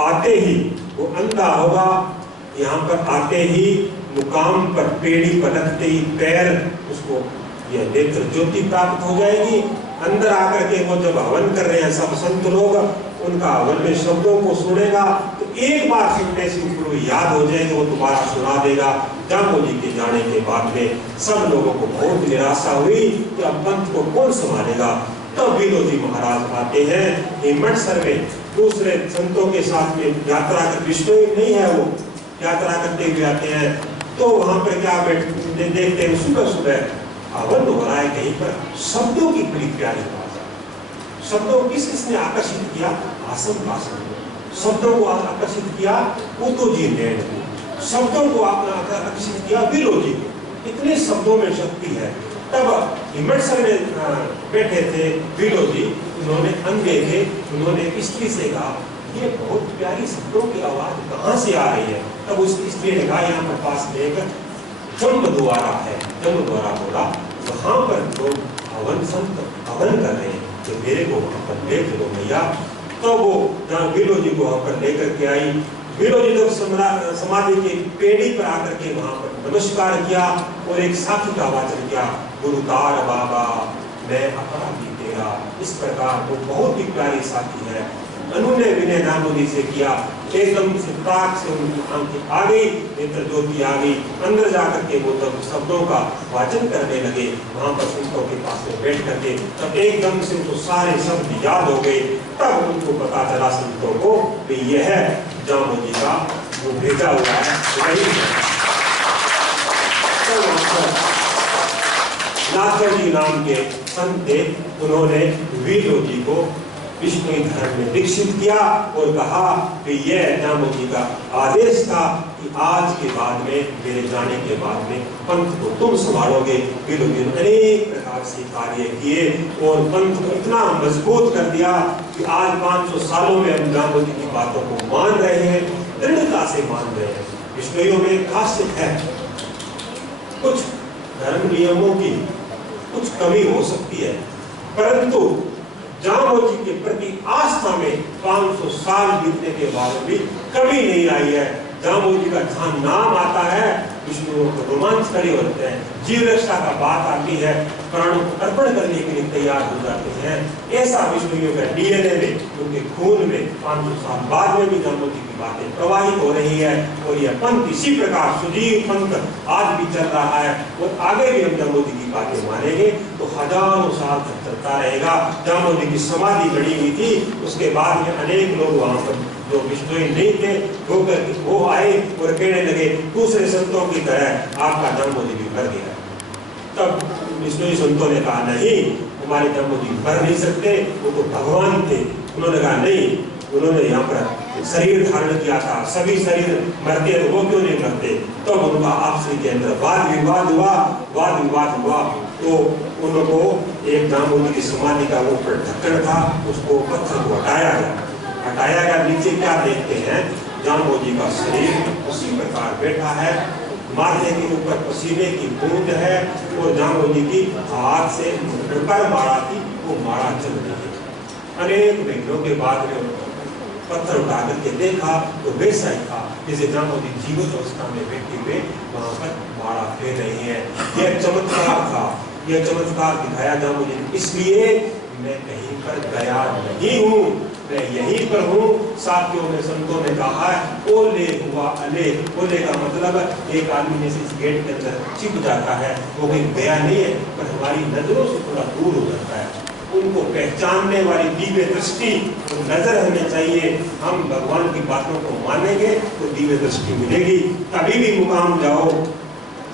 आते ही वो अंधा होगा, यहाँ पर आते ही मुकाम पर पेड़ी पलटते ही पैर उसको यह नेत्र ज्योति प्राप्त हो जाएगी। अंदर आकर के वो जब हवन कर रहे हैं सब संत लोग, उनका हवन में शब्दों को सुनेगा तो एक बार सुनने से उसको याद हो जाएगा, वो दोबारा सुना देगा। जामो जी के जाने के बाद में सब लोगों को बहुत निराशा हुई कि अब पंथ को कौन संभालेगा। तब बीलो जी महाराज आते हैं हिम्मतसर में, दूसरे संतों के साथ में यात्रा कर, विष्णु नहीं है वो, यात्रा करते हुए आते हैं। तो वहां पर क्या देखते हैं, सुबह सुबह हवन हो रहा है कहीं पर, शब्दों की बड़ी प्यारी भाषा, शब्दों को किसने आकर्षित किया, आसम पासम, शब्दों को आकर्षित किया उतो जी ने, शब्दों को आकर्षित किया बीलो जी को। इतने शब्दों में शक्ति है। तब हिम्मतसर में बैठे थे बीलो जी, उन्होंने अंधे थे, उन्होंने स्त्री से कहा ये बहुत प्यारी शब्दों की आवाज कहाँ से आ रही है। तब उस स्त्री ने कहा यहाँ पर पास में एक जम्ब द्वारा है, जम्ब द्वारा बोला वहां पर लोग हवन संत हवन कर रहे हैं, तो मेरे को वहां पर ले चलो भैया। तो वो जहाँ बीलो जी को वहां पर लेकर के आई। बीलो जी जब समाधि की पेड़ी पर आकर के वहां पर नमस्कार किया और एक साखी का वाचन किया, गुरुदार बाबा मैं अपराधी तेरा। इस प्रकार वो बहुत ही प्यारी साखी है। अनुनय विनय जामो जी से किया, एकदम से प्राक से उनकी आंखें आ गई, नेत्र ज्योति आ गई। अंदर जाकर के वो तब शब्दों का वाचन करने लगे वहां पर संतों के पास में बैठ करके। तब एकदम से उनको सारे शब्द याद हो गए। तब उनको पता चला संतों को कि यह जामो जी का वो भेजा हुआ है वही है। नाथो जी नाम के संत थे, उन्होंने बीलो जी को विष्णु धर्म में दीक्षित किया और कहा कि यह जामो जी का आदेश था कि आज के बाद में, मेरे जाने के बाद में पंथ को तुम संभालोगे। बीलो जी ने अनेक प्रकार से कार्य किए और पंथ को इतना मजबूत कर दिया कि आज 500 सालों में हम जामो जी की बातों को मान रहे हैं, दृढ़ता से मान रहे हैं। विष्णुओं में एक खासियत है, कुछ धर्म नियमों की कुछ कमी हो सकती है, परंतु जामो जी के प्रति आस्था में 500 साल बीतने के बाद भी कमी नहीं आई है। जामो जी का जहाँ नाम आता है विष्णु रोमांच खड़े होते हैं, जीव रक्षा का बात आती है, प्राणों को अर्पण करने के लिए तैयार हो जाते हैं। ऐसा विष्णुओं का डीएनए में, उनके खून में 500 साल बाद में भी जामो जी की बातें प्रवाहित हो रही है। और यह पंथ इसी प्रकार सुजीव पंथ आज भी चल रहा है और आगे भी हम जामो जी की बातें मानेंगे तो हजारों साल तक चलता रहेगा। जामो जी की समाधि गड़ी हुई थी, उसके बाद में अनेक लोग वहां पर जो विष्णु नहीं थे वो आए और कहने लगे दूसरे संतों की तरह आपका जामो जी भी मर गया। तब विष्णु संतों ने कहा नहीं, हमारे जामो जी मर नहीं सकते, वो तो भगवान थे। उन्होंने कहा नहीं, उन्होंने यहाँ पर शरीर धारण किया था, सभी शरीर मरते तो वो क्यों नहीं मरते। तो उनका आपसी के अंदर वाद विवाद हुआ तो उनको एक जामो जी की समाधि का वो ढक्कन था, उसको पत्थर को हटाया गया। नीचे क्या देखते हैं, जामो जी का शरीर उसी प्रकार बैठा है, माथे के ऊपर पसीने की बूंद है और जामो जी की हाथ से ऊपर मारा थी, वो मारा चल रही है। अनेक महीनों के बाद में पत्थर उठा करके देखा तो वैसा ही था जैसे जामो जी जीवित अवस्था में बैठे हुए वहां पर मारा फेर रही है। यह चमत्कार था, यह चमत्कार दिखाया जामो जी ने। इसलिए मैं कहीं पर गया नहीं हूँ, मैं यहीं ईश्वर हूँ। साथियों में संतों ने कहा है ओले हुआ अले। ओले का मतलब एक आदमी जैसे इस गेट के अंदर छिप जाता है, वो कहीं गया नहीं है पर हमारी नजरों से थोड़ा दूर हो जाता है। उनको पहचानने वाली दिव्य दृष्टि तो नजर हमें चाहिए। हम भगवान की बातों को मानेंगे तो दिव्य दृष्टि मिलेगी। कभी भी मुकाम जाओ,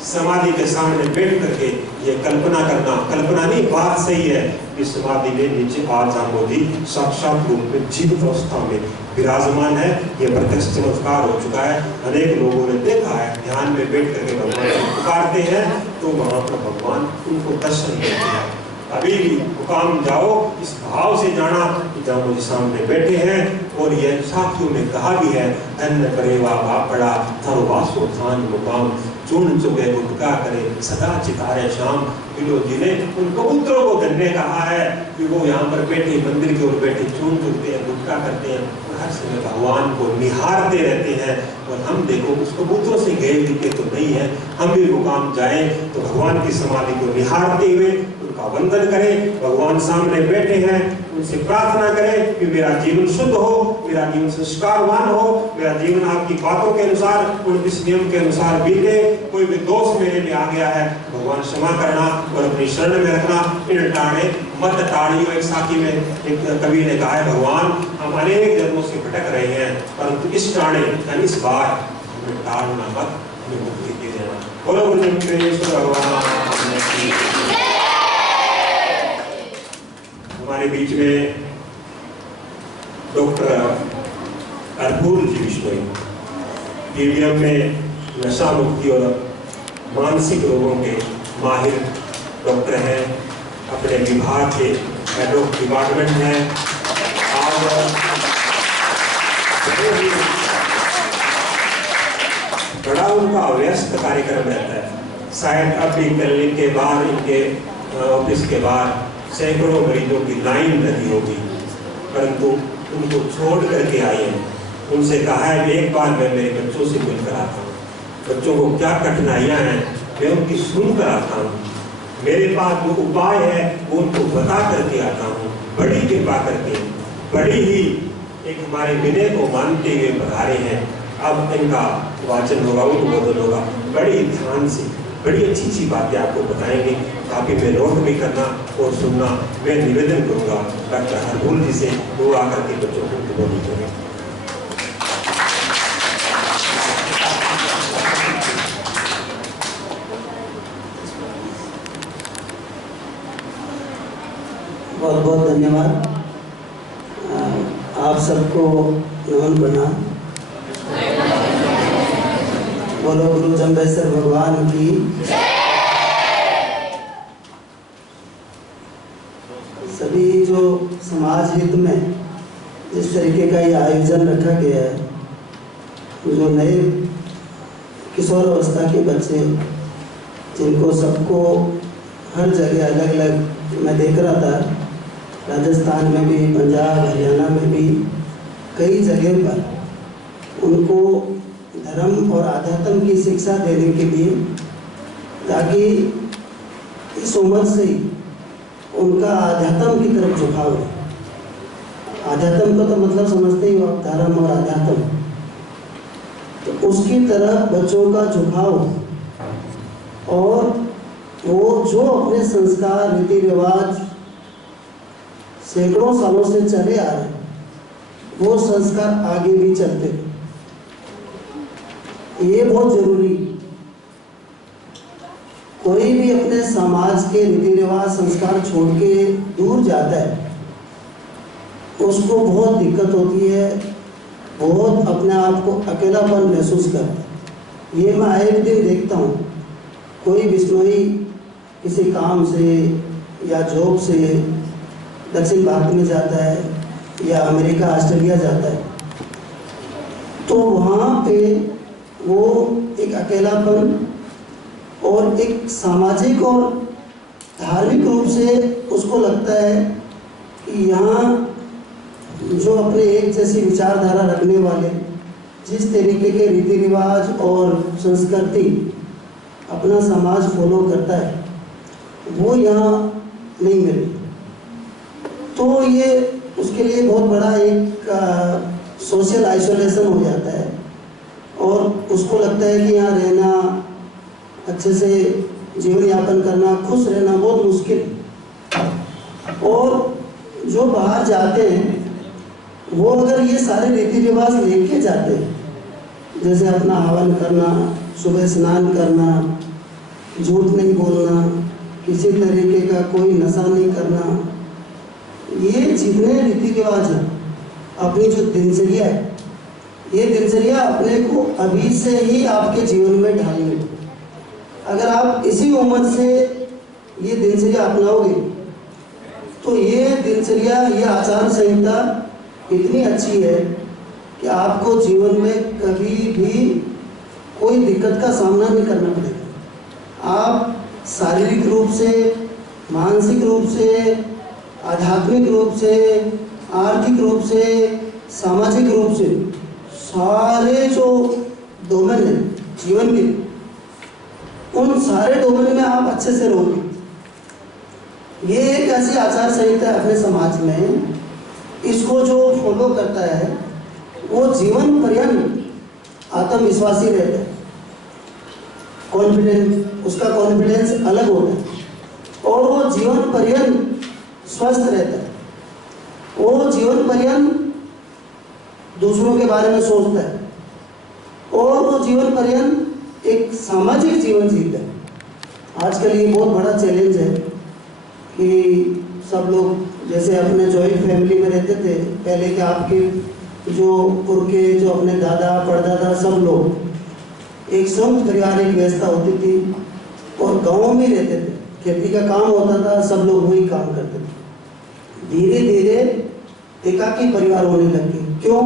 समाधि के सामने बैठ करके ये कल्पना करना, कल्पना नहीं बात सही है कि समाधि में नीचे आज मोदी साक्षात रूप में जीवित अवस्था में विराजमान है। ये प्रत्यक्ष चमत्कार हो चुका है। अनेक लोगों ने देखा है, ध्यान में बैठ करके भगवान को पुकारते हैं तो वहां पर भगवान उनको दर्शन देते हैं। अभी भी मुकाम जाओ, इस भाव से जाना कि जहाँ मुझे सामने बैठे हैं। और ये साथियों ने कहा भी है, धन्य करेवा बापड़ा थरवासो थान मुकाम, चुन चुके गुटका करे सदा चितारे शाम। बिलो जी ने उन कबूतरों को धन्य कहा है कि वो यहाँ पर बैठे, मंदिर की ओर बैठे चून चुगते हैं, गुटका करते हैं और हर समय भगवान को निहारते रहते हैं। और हम देखो उस कबूतरों से गए दिखे तो नहीं है, हम भी मुकाम जाए तो भगवान की समाधि को निहारते हुए उनका वंदन करें। भगवान सामने बैठे हैं, उनसे प्रार्थना करें कि मेरा जीवन शुद्ध हो, मेरा जीवन संस्कारवान हो, मेरा जीवन आपकी बातों के अनुसार, 29 नियम के अनुसार बीते। कोई भी दोष मेरे में आ गया है भगवान क्षमा करना और अपनी शरण में रखना। इन टाणे मत टाड़ियो। एक साथी में एक कवि ने कहा है, भगवान हम अनेक जन्मों से भटक रहे हैं परंतु इस टाणे यानी इस बार हमें टाड़ना मत, हमें मुक्ति दे देना। बोलो भगवान। हमारे बीच में डॉक्टर अर्पूल जी विश्नोई पीडीएम में नशा मुक्ति और मानसिक रोगों के माहिर डॉक्टर हैं, अपने विभाग के हेड ऑफ डिपार्टमेंट हैं। आज बड़ा उनका व्यस्त कार्यक्रम रहता है। शायद अब भी क्लिनिक के बाहर, इनके ऑफिस के बाहर सैकड़ों मरीजों की लाइन लगी होगी, परंतु उनको छोड़ करके आए हैं। उनसे कहा है कि एक बार मैं मेरे बच्चों से मिलकर आता हूँ, बच्चों को क्या कठिनाइयाँ हैं मैं उनकी सुन कर आता हूँ, मेरे पास जो उपाय है वो उनको बता करके आता हूँ। बड़ी कृपा करके, बड़ी ही एक हमारे विनय को मानते हुए पधारे हैं। अब इनका वाचन होगा, उद्बोधन होगा, बड़ी ध्यान से बड़ी अच्छी अच्छी बातें आपको बताएंगे। काफी में नोट भी करना और सुनना। मैं निवेदन करूंगा डॉक्टर अर्पूल जी से, वो आकर के बच्चों को उद्बोधित करें। बहुत बहुत धन्यवाद। आप सबको नमन प्रणाम। बोलो गुरु जम्बेश्वर भगवान की। सभी जो समाज हित में जिस तरीके का ये आयोजन रखा गया है, जो नए किशोर अवस्था के बच्चे जिनको सबको हर जगह अलग अलग मैं देख रहा था, राजस्थान में भी, पंजाब, हरियाणा में भी कई जगह पर उनको धर्म और आध्यात्म की शिक्षा देने के लिए, ताकि इस उम्र से ही उनका आध्यात्म की तरफ झुकाव है। आध्यात्म का तो मतलब समझते ही हो आप, धर्म और आध्यात्म, तो उसकी तरफ बच्चों का झुकाव और वो जो अपने संस्कार, रीति रिवाज सैकड़ों सालों से चले आ रहे हैं, वो संस्कार आगे भी चलते हैं। ये बहुत जरूरी। कोई भी अपने समाज के रीति रिवाज, संस्कार छोड़ के दूर जाता है, उसको बहुत दिक्कत होती है, बहुत अपने आप को अकेलापन महसूस करता है। ये मैं आए दिन देखता हूँ। कोई बिश्नोई किसी काम से या जॉब से दक्षिण भारत में जाता है या अमेरिका, ऑस्ट्रेलिया जाता है, तो वहाँ पे वो एक अकेलापन और एक सामाजिक और धार्मिक रूप से उसको लगता है कि यहाँ जो अपने एक जैसी विचारधारा रखने वाले, जिस तरीके के रीति रिवाज और संस्कृति अपना समाज फॉलो करता है, वो यहाँ नहीं मिले। तो ये उसके लिए बहुत बड़ा एक सोशल आइसोलेशन हो जाता है और उसको लगता है कि यहाँ रहना, अच्छे से जीवन यापन करना, खुश रहना बहुत मुश्किल है। और जो बाहर जाते हैं वो अगर ये सारे रीति रिवाज लेके जाते हैं, जैसे अपना हवन करना, सुबह स्नान करना, झूठ नहीं बोलना, किसी तरीके का कोई नशा नहीं करना, ये जितने रीति रिवाज हैं, अपनी जो दिनचर्या है, ये दिनचर्या अपने को अभी से ही आपके जीवन में ढालनी है। अगर आप इसी उम्र से ये दिनचर्या अपनाओगे तो ये दिनचर्या, ये आचार संहिता इतनी अच्छी है कि आपको जीवन में कभी भी कोई दिक्कत का सामना नहीं करना पड़ेगा। आप शारीरिक रूप से, मानसिक रूप से, आध्यात्मिक रूप से, आर्थिक रूप से, सामाजिक रूप से, सारे जो डोमेन है जीवन के, उन सारे डोमेन में आप अच्छे से रहोगे। ये एक ऐसी आचार संहिता है अपने समाज में, इसको जो फॉलो करता है वो जीवन पर्यंत आत्मविश्वासी रहता है, कॉन्फिडेंस, उसका कॉन्फिडेंस अलग होता है और वो जीवन पर्यंत स्वस्थ रहता है। वो जीवन पर्यंत दूसरों के बारे में सोचता है और वो जीवन पर्यंत एक सामाजिक जीवन जीता है। आजकल ये बहुत बड़ा चैलेंज है कि सब लोग जैसे अपने जॉइंट फैमिली में रहते थे पहले के, आपके जो पुरखे, जो अपने दादा परदादा, सब लोग एक संयुक्त परिवार, एक व्यवस्था होती थी और गाँव में रहते थे, खेती का काम होता था, सब लोग वही काम करते थे। धीरे धीरे एकाकी परिवार होने लगे। क्यों?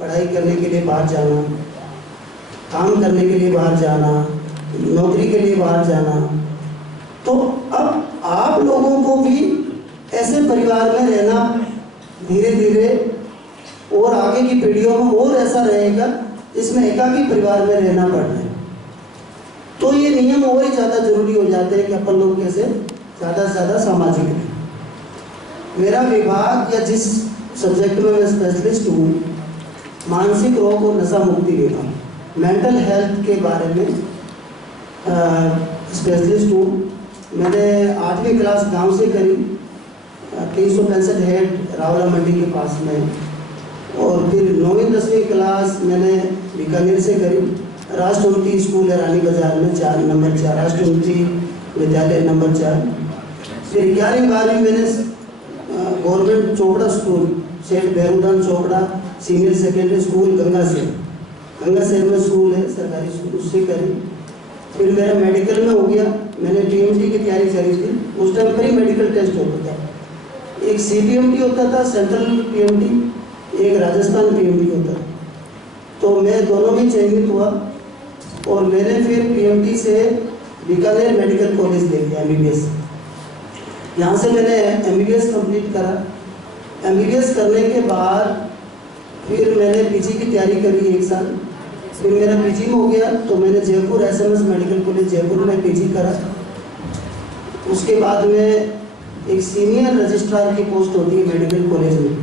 पढ़ाई करने के लिए बाहर जाना, काम करने के लिए बाहर जाना, नौकरी के लिए बाहर जाना। तो अब आप लोगों को भी ऐसे परिवार में रहना धीरे धीरे और आगे की पीढ़ियों में और ऐसा रहेगा जिसमें एकाकी परिवार में रहना पड़ रहा है। तो ये नियम और ही ज़्यादा जरूरी हो जाते हैं कि अपन लोग कैसे ज़्यादा से ज़्यादा सामाजिक रहें। मेरा विभाग या जिस सब्जेक्ट में मैं स्पेशलिस्ट हूँ, मानसिक रोग और नशा मुक्ति विभाग, मेंटल हेल्थ के बारे में स्पेशलिस्ट हूँ। मैंने 8वीं क्लास गांव से करी, 365 हेड रावला मंडी के पास में, और फिर 9वीं 10वीं क्लास मैंने बीकानेर से करी, राष्ट्रउन्नति स्कूल है रानी बाजार में, 4 नंबर 4 राष्ट्रउन्नति विद्यालय नंबर 4। फिर 11वीं 12वीं मैंने government Chopra school, Seth Bhairudan Chopra senior secondary school Gangashahar में स्कूल है सरकारी स्कूल, उससे करी। फिर मेरा मेडिकल में हो गया, मैंने पीएमटी की तैयारी करी थी। उस टाइम पर ही मेडिकल टेस्ट होता था, एक सीपीएमटी होता था सेंट्रल पीएमटी, एक राजस्थान पीएमटी होता था। तो मैं दोनों में चयनित हुआ और मैंने फिर पीएमटी से बीकानेर मेडिकल कॉलेज ले लिया एमबीबीएस। यहाँ से मैंने एमबीबीएस कंप्लीट करा। एमबीबीएस करने के बाद फिर मैंने पीजी की तैयारी करी 1 साल। फिर मेरा पीजी में हो गया तो मैंने Jaipur SMS medical college Jaipur में पीजी करा। उसके बाद में एक सीनियर रजिस्ट्रार की पोस्ट होती है मेडिकल कॉलेज में,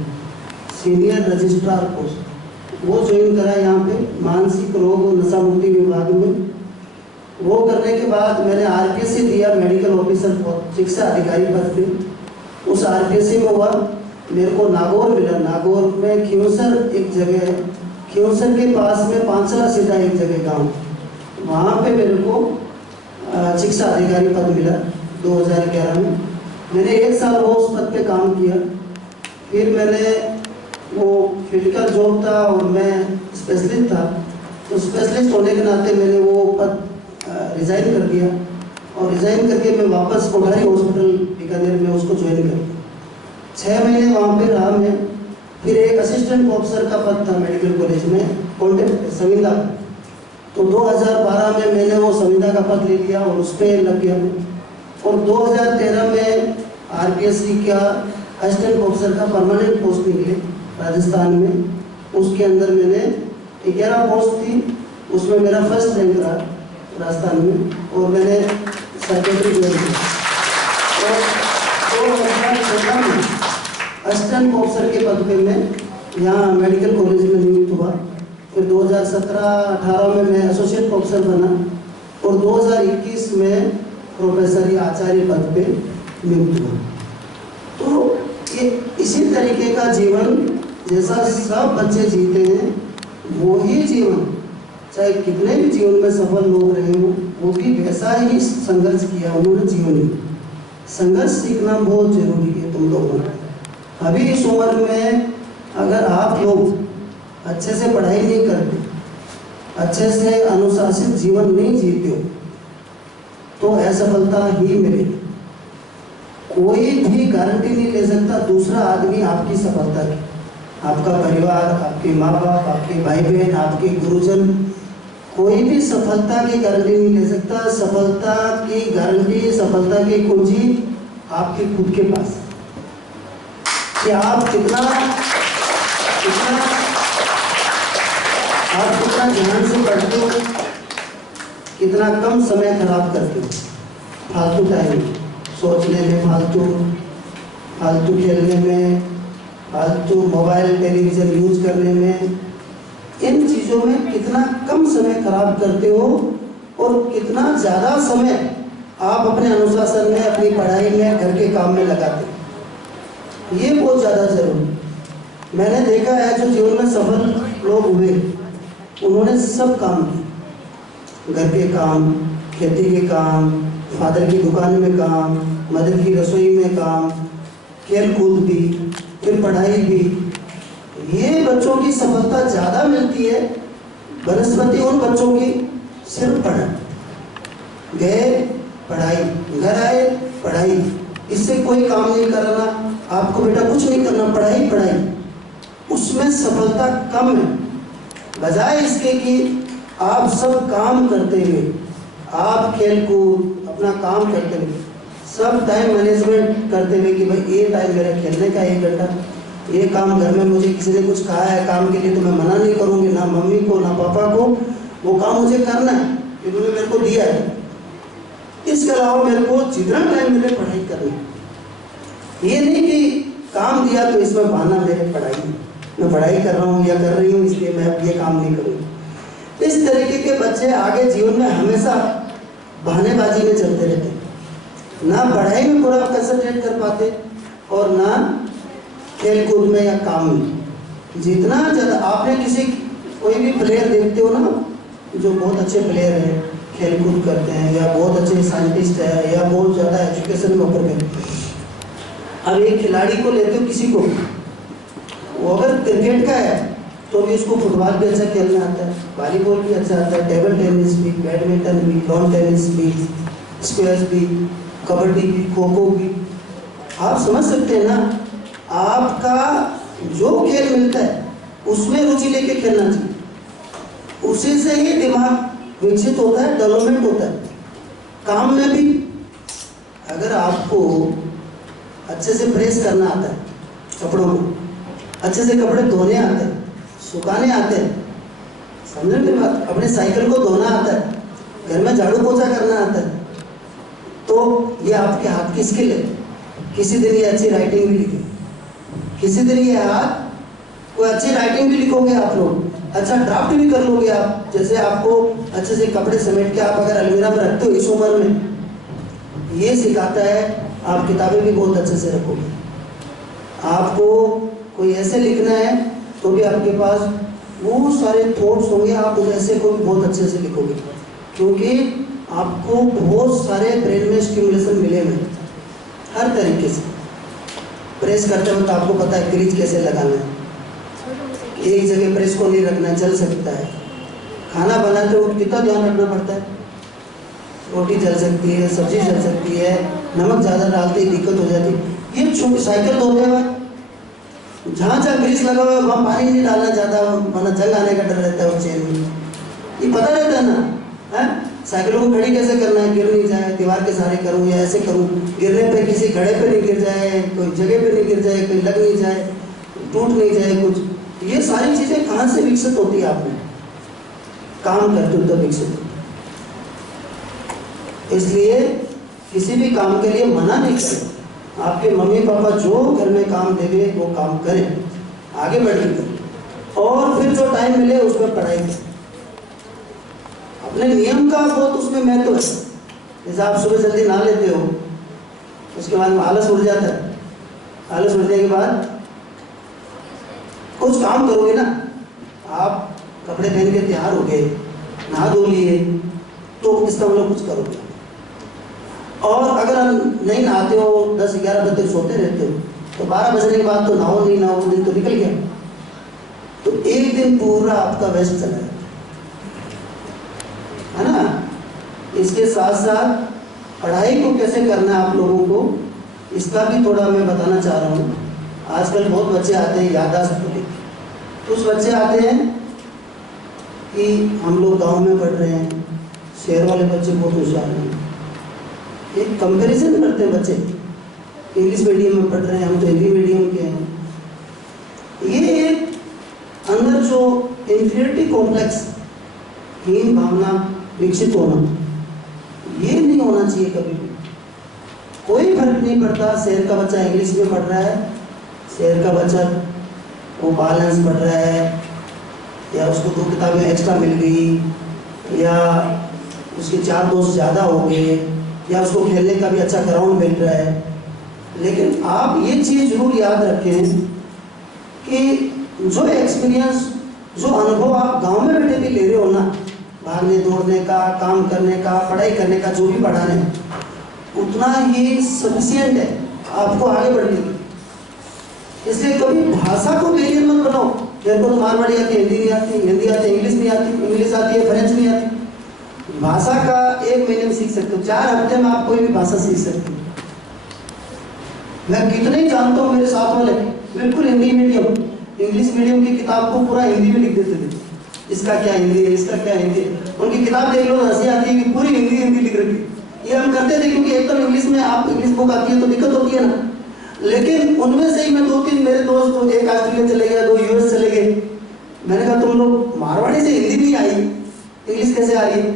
सीनियर रजिस्ट्रार पोस्ट, वो ज्वाइन करा यहाँ पे मानसिक रोग और नशा मुक्ति विभाग में। वो करने के बाद मैंने आरपीएससी दिया, मेडिकल ऑफिसर चिकित्सा अधिकारी पद पे। उस आरपीएससी में हुआ, मेरे को नागौर मिला। नागौर में खियोसर एक जगह है, खियोसर के पास में पांचला सीधा एक जगह गाँव, वहाँ पे मेरे को चिकित्सा अधिकारी पद मिला 2011 में। मैंने 1 साल वो उस पद पे काम किया। फिर मैंने वो फील्ड का जॉब था और मैं स्पेशलिस्ट था, तो स्पेशलिस्ट होने के नाते मैंने वो पद रिज़ाइन कर दिया और रिज़ाइन करके मैं वापस कोठारी हॉस्पिटल बीकानेर में उसको ज्वाइन कर दिया। 6 महीने वहाँ पे रहा मैं। फिर एक असिस्टेंट प्रोफेसर का पद था मेडिकल कॉलेज में कॉन्टेक्ट संविदा, तो 2012 में मैंने वो संविदा का पद ले लिया और उस पर लग गया मैं। और 2013 में आरपीएससी का असिस्टेंट प्रोफेसर का परमानेंट पोस्ट निकले राजस्थान में, उसके अंदर मैंने 11 पोस्ट थी, उसमें मेरा फर्स्ट रैंक रहा राजस्थान में और मैंने सेक्रेटरी ज्वाइन किया। और 2014 में असिस्टेंट प्रोफेसर के पद पे मैं यहाँ मेडिकल कॉलेज में नियुक्त हुआ। फिर 2017-18 में मैं एसोसिएट प्रोफेसर बना और 2021 में प्रोफेसर या आचार्य पद पे नियुक्त हुआ। तो ये इसी तरीके का जीवन जैसा सब बच्चे जीते हैं, वो ही जीवन चाहे कितने भी जीवन में सफल लोग रहे हों, वो भी वैसा ही संघर्ष किया उन्होंने जीवन में। संघर्ष सीखना बहुत जरूरी है तुम लोगों को। अभी इस उम्र में अगर आप लोग अच्छे से पढ़ाई नहीं करते, अच्छे से अनुशासित जीवन नहीं जीते हो, तो असफलता ही मिलेगी। कोई भी गारंटी नहीं ले सकता दूसरा आदमी आपकी सफलता की। आपका परिवार, आपके माँ बाप, आपके भाई बहन, आपके गुरुजन, कोई भी सफलता की गारंटी नहीं ले सकता। सफलता की गारंटी, सफलता की कुंजी आपके खुद के पास, कि आप कितना ध्यान से पढ़ते हो, कितना कम समय खराब करते हो फालतू टाइम सोचने में, फालतू खेलने में, फालतू मोबाइल टेलीविज़न यूज करने में। इन चीज़ों में कितना कम समय खराब करते हो और कितना ज़्यादा समय आप अपने अनुशासन में, अपनी पढ़ाई में, घर के काम में लगाते हो, ये बहुत ज़्यादा जरूरी। मैंने देखा है जो जीवन में सफल लोग हुए, उन्होंने सब काम किए, घर के काम, खेती के काम, फादर की दुकान में काम, मदर की रसोई में काम, खेल कूद भी, फिर पढ़ाई भी। ये बच्चों की सफलता ज़्यादा मिलती है बनस्पति उन बच्चों की सिर्फ पढ़ाई। गए पढ़ाई, घर आए पढ़ाई, इससे कोई काम नहीं करना, आपको बेटा कुछ नहीं करना, पढ़ाई पढ़ाई। उसमें सफलता कम है। बजाय इसके कि आप सब काम करते हुए, आप खेल कूद अपना काम करते हुए, सब टाइम मैनेजमेंट करते हुए कि भाई ये टाइम मेरा खेलने का 1 घंटा, ये काम घर में मुझे किसी ने कुछ कहा है काम के लिए तो मैं मना नहीं करूँगी, ना मम्मी को ना पापा को, वो काम मुझे करना है, इन्होंने मेरे को दिया है। इसके अलावा मेरे को जितना टाइम मिले पढ़ाई करनी। ये नहीं कि काम दिया तो इसमें बहाना मेरे पढ़ाई, मैं पढ़ाई कर रहा हूँ या कर रही हूँ इसलिए मैं अब ये काम नहीं करूँगी। इस तरीके के बच्चे आगे जीवन में हमेशा बहानेबाजी में चलते रहते, ना पढ़ाई में पूरा कंसंट्रेट कर पाते और ना खेल कूद में या काम में। जितना ज़्यादा आपने कोई भी प्लेयर देखते हो ना, जो बहुत अच्छे प्लेयर हैं, खेल कूद करते हैं या बहुत अच्छे साइंटिस्ट है या बहुत ज़्यादा एजुकेशन में ऊपर गए, अब एक खिलाड़ी को लेते हो किसी को, वो अगर क्रिकेट का है तो भी उसको फुटबॉल भी अच्छा खेलना आता है, वॉलीबॉल भी अच्छा आता है, टेबल टेनिस भी, बैडमिंटन भी, लॉन टेनिस भी, स्क्वैश भी, कबड्डी भी, खो खो भी। आप समझ सकते हैं ना, आपका जो खेल मिलता है उसमें रुचि लेके खेलना चाहिए, उसी से ही दिमाग विकसित होता है, डेवलपमेंट होता है। काम में भी अगर आपको अच्छे से प्रेस करना आता है, कपड़ों को अच्छे से कपड़े धोने आते हैं, सुखाने आते हैं, समझ मेरी बात, अपने साइकिल को धोना आता है, घर में झाड़ू पोछा करना आता है, तो ये आपके हाथ की स्किल है। किसी दिन ये अच्छी राइटिंग भी लिखे, किसी दिन ये हाथ कोई अच्छी राइटिंग भी लिखोगे आप लोग, अच्छा ड्राफ्ट भी कर लोगे आप। जैसे आपको अच्छे से कपड़े समेट के आप अगर अलमीरा में रखते हो इस उम्र में, ये सिखाता है आप किताबें भी बहुत अच्छे से रखोगे। आपको कोई ऐसे लिखना है तो भी आपके पास वो सारे थॉट्स होंगे, आप उस ऐसे को भी बहुत अच्छे से लिखोगे, क्योंकि आपको बहुत सारे ब्रेन में स्टिमुलेशन मिले हुए हर तरीके से। प्रेस करते वक्त आपको पता है क्रीज कैसे लगाना है, एक जगह प्रेस को नहीं रखना, जल सकता है। खाना बनाते वक्त कितना ध्यान रखना पड़ता है, रोटी जल सकती है, सब्जी जल सकती है, नमक ज़्यादा डालते ही दिक्कत हो जाती है। ये छोटी साइकिल धोते वक्त जहाँ जहाँ ग्रीस लगा हुआ है वहाँ पानी नहीं डालना ज़्यादा, वरना जंग आने का डर रहता है उस चेन में, ये पता रहता है ना। है साइकिलों को खड़ी कैसे करना है, गिर नहीं जाए, दीवार के सहारे करूँ या ऐसे करूँ, गिरने पे किसी घड़े पे नहीं गिर जाए, कोई जगह पे नहीं गिर जाए, कोई लग नहीं जाए, टूट नहीं जाए कुछ। ये सारी चीज़ें कहाँ से विकसित होती है, आप में काम करते हो तो विकसित होती है। इसलिए किसी भी काम के लिए मना नहीं करें, आपके मम्मी पापा जो घर में काम देवे वो काम करें, आगे बढ़ के करें, और फिर जो टाइम मिले उसमें पढ़ाई करें। अपने नियम का बहुत उसमें महत्व है। जैसे आप सुबह जल्दी नहा लेते हो, उसके बाद में आलस उड़ जाता है, आलस उड़ने के बाद कुछ काम करोगे ना, आप कपड़े पहन के तैयार हो गए, नहा धो लिए, तो इसका मतलब कुछ करोगे। और अगर हम नहीं नहाते हो, 10-11 बजे तक सोते रहते हो, तो 12 बजने के बाद तो नहाओ नहीं नहाओ, दिन तो निकल गया, तो एक दिन पूरा आपका वेस्ट चला है ना। इसके साथ साथ पढ़ाई को कैसे करना है आप लोगों को, इसका भी थोड़ा मैं बताना चाह रहा हूँ। आजकल बहुत बच्चे आते हैं याददाश्त को लेकर, कुछ बच्चे आते हैं कि हम लोग गांव में पढ़ रहे हैं, शहर वाले बच्चे बहुत होशियार हैं, एक कंपैरिजन करते हैं बच्चे, इंग्लिश मीडियम में पढ़ रहे हैं, हम तो हिंदी मीडियम के हैं। ये एक अंदर जो इंफीरियरिटी कॉम्प्लेक्स, हीन भावना विकसित होना, ये नहीं होना चाहिए कभी भी। कोई फर्क नहीं पड़ता, शहर का बच्चा इंग्लिश में पढ़ रहा है, शहर का बच्चा वो बैलेंस पढ़ रहा है, या उसको 2 किताबें एक्स्ट्रा मिल गई, या उसके 4 दोस्त ज़्यादा हो गए, या उसको खेलने का भी अच्छा ग्राउंड मिल रहा है। लेकिन आप ये चीज़ जरूर याद रखें कि जो एक्सपीरियंस, जो अनुभव आप गांव में बैठे भी ले रहे हो ना, भागने दौड़ने का, काम करने का, पढ़ाई करने का, जो भी पढ़ाने, उतना ही सफिशिएंट है आपको आगे बढ़ने की। इसलिए कभी भाषा को बैरियर मत बनाओ, मेरे को तो मारवाड़ी आती है, हिंदी नहीं आती, हिंदी आती है, इंग्लिश नहीं आती, इंग्लिश आती है, फ्रेंच नहीं आती। भाषा का 1 महीने में सीख सकते हो, 4 हफ्ते में आप कोई भी भाषा सीख सकते हो। मैं कितने ही जानता हूँ, मेरे साथ वाले बिल्कुल हिंदी मीडियम, इंग्लिश मीडियम की किताब को पूरा हिंदी में लिख देते थे, इसका क्या हिंदी है, इसका क्या हिंदी है। उनकी किताब देख लो, हंसी आती है कि पूरी हिंदी लिख रखी है। ये हम करते थे क्योंकि एकदम इंग्लिश में, आप इंग्लिश बुक आती है तो दिक्कत होती है ना। लेकिन उनमें से ही मैं 2-3 मेरे दोस्त, तो एक ऑस्ट्रेलिया चले गया, 2 यूएस चले गए। मैंने कहा तुम लोग मारवाड़ी से हिंदी नहीं आई, इंग्लिश कैसे आ रही है?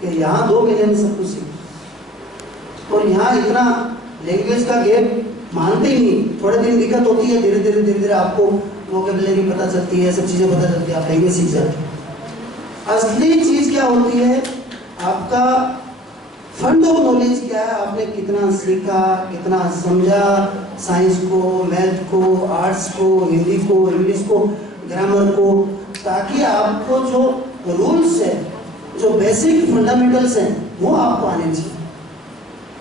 कि यहाँ 2 महीने में सब कुछ सीख, और यहाँ इतना लैंग्वेज का गैप मानते ही नहीं। थोड़े दिन दिक्कत होती है, धीरे धीरे आपको वोकैबुलरी पता चलती है, सब चीज़ें पता चलती है, आप लैंग्वेज सीख जाते हैं। असली चीज़ क्या होती है, आपका फंड ऑफ नॉलेज क्या है, आपने कितना सीखा, कितना समझा, साइंस को, मैथ को, आर्ट्स को, हिंदी को, इंग्लिश को, ग्रामर को, ताकि आपको जो रूल्स है, जो बेसिक फंडामेंटल्स हैं, वो आपको आने चाहिए।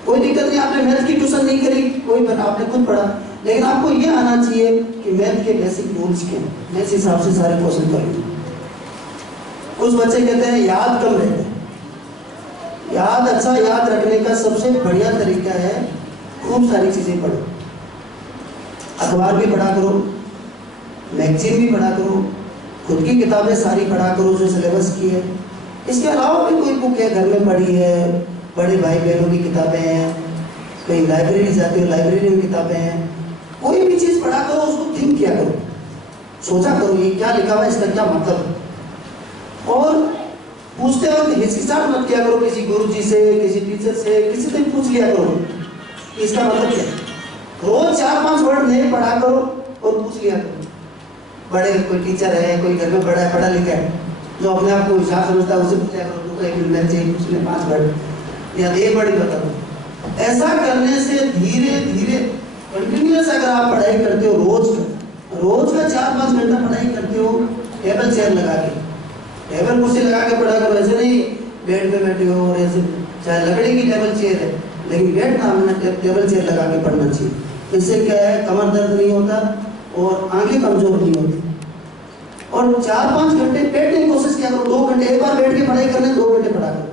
कोई दिक्कत नहीं, आपने मैथ की ट्यूशन नहीं करी, कोई आपने खुद पढ़ा, लेकिन आपको ये आना चाहिए कि मैथ के बेसिक रूल्स क्या हैं, मैं इस हिसाब से सारे क्वेश्चन करूँगा। कुछ बच्चे कहते हैं याद कम रहता है। याद अच्छा याद रखने का सबसे बढ़िया तरीका है, खूब सारी चीज़ें पढ़ो, अखबार भी पढ़ा करो, मैगजीन भी पढ़ा करो, खुद की किताबें सारी पढ़ा करो जो सिलेबस की है। इसके अलावा भी कोई बुक है घर में पढ़ी है, बड़े भाई बहनों की किताबें हैं, कहीं लाइब्रेरी जाते हो, लाइब्रेरी में किताबें हैं, कोई भी चीज़ पढ़ा करो, उसको थिंक किया करो, सोचा करो ये क्या लिखा हुआ है, इसका क्या मतलब। और पूछते वक्त हिचकिचाहट मत किया करो, किसी गुरुजी से, किसी टीचर से, किसी से पूछ लिया करो इसका मतलब क्या है। रोज 4-5 वर्ड नए पढ़ा करो और पूछ लिया करो। बड़े कोई टीचर है, कोई घर में बड़ा है, पढ़ा लिखा है, जो अपने आप को होशियार समझता है, उसे पूछ लिया करो, तो एक मिनट चाहिए, पूछ ले 5 वर्ड या 1 वर्ड ही बता दो। ऐसा करने से धीरे धीरे कंटिन्यूस अगर आप पढ़ाई करते हो, रोज का 4-5 घंटा पढ़ाई करते हो, टेबल चेयर लगा के, टेबल कुर्सी लगा के पढ़ा करो, ऐसे नहीं बेड पे बैठे हो और ऐसे, चाहे लकड़ी की टेबल चेयर है, लेकिन बैठना हमने टेबल चेयर लगा के पढ़ना चाहिए। इससे क्या है, कमर दर्द नहीं होता और आंखें कमजोर नहीं होती। और 4-5 घंटे बैठने की कोशिश किया करो, 2 घंटे, एक बार बैठ के पढ़ाई करने 2 घंटे पढ़ा करो,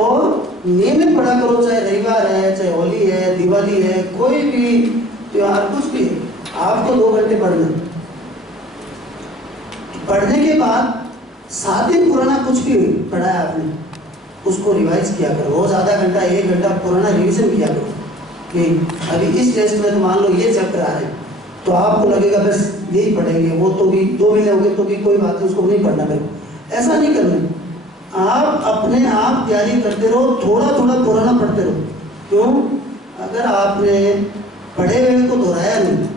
और नियमित पढ़ा करो, चाहे रविवार है, चाहे होली है, दिवाली है, कोई भी त्योहार, कुछ भी, आपको 2 घंटे पढ़ना। पढ़ने के बाद 7 दिन पुराना कुछ भी पढ़ा है आपने, उसको रिवाइज किया करो, रोज आधा घंटा 1 घंटा पुराना रिवीजन किया करो कि अभी इस टेस्ट में तो मान लो ये चैप्टर आ रहे हैं, तो आपको लगेगा बस यही पढ़ेंगे, वो तो भी 2 महीने हो गए तो भी कोई बात नहीं, उसको नहीं पढ़ना। मेरे ऐसा नहीं करना, आप अपने आप तैयारी करते रहो, थोड़ा थोड़ा पुराना पढ़ते रहो। क्यों? अगर आपने पढ़े हुए को दोहराया नहीं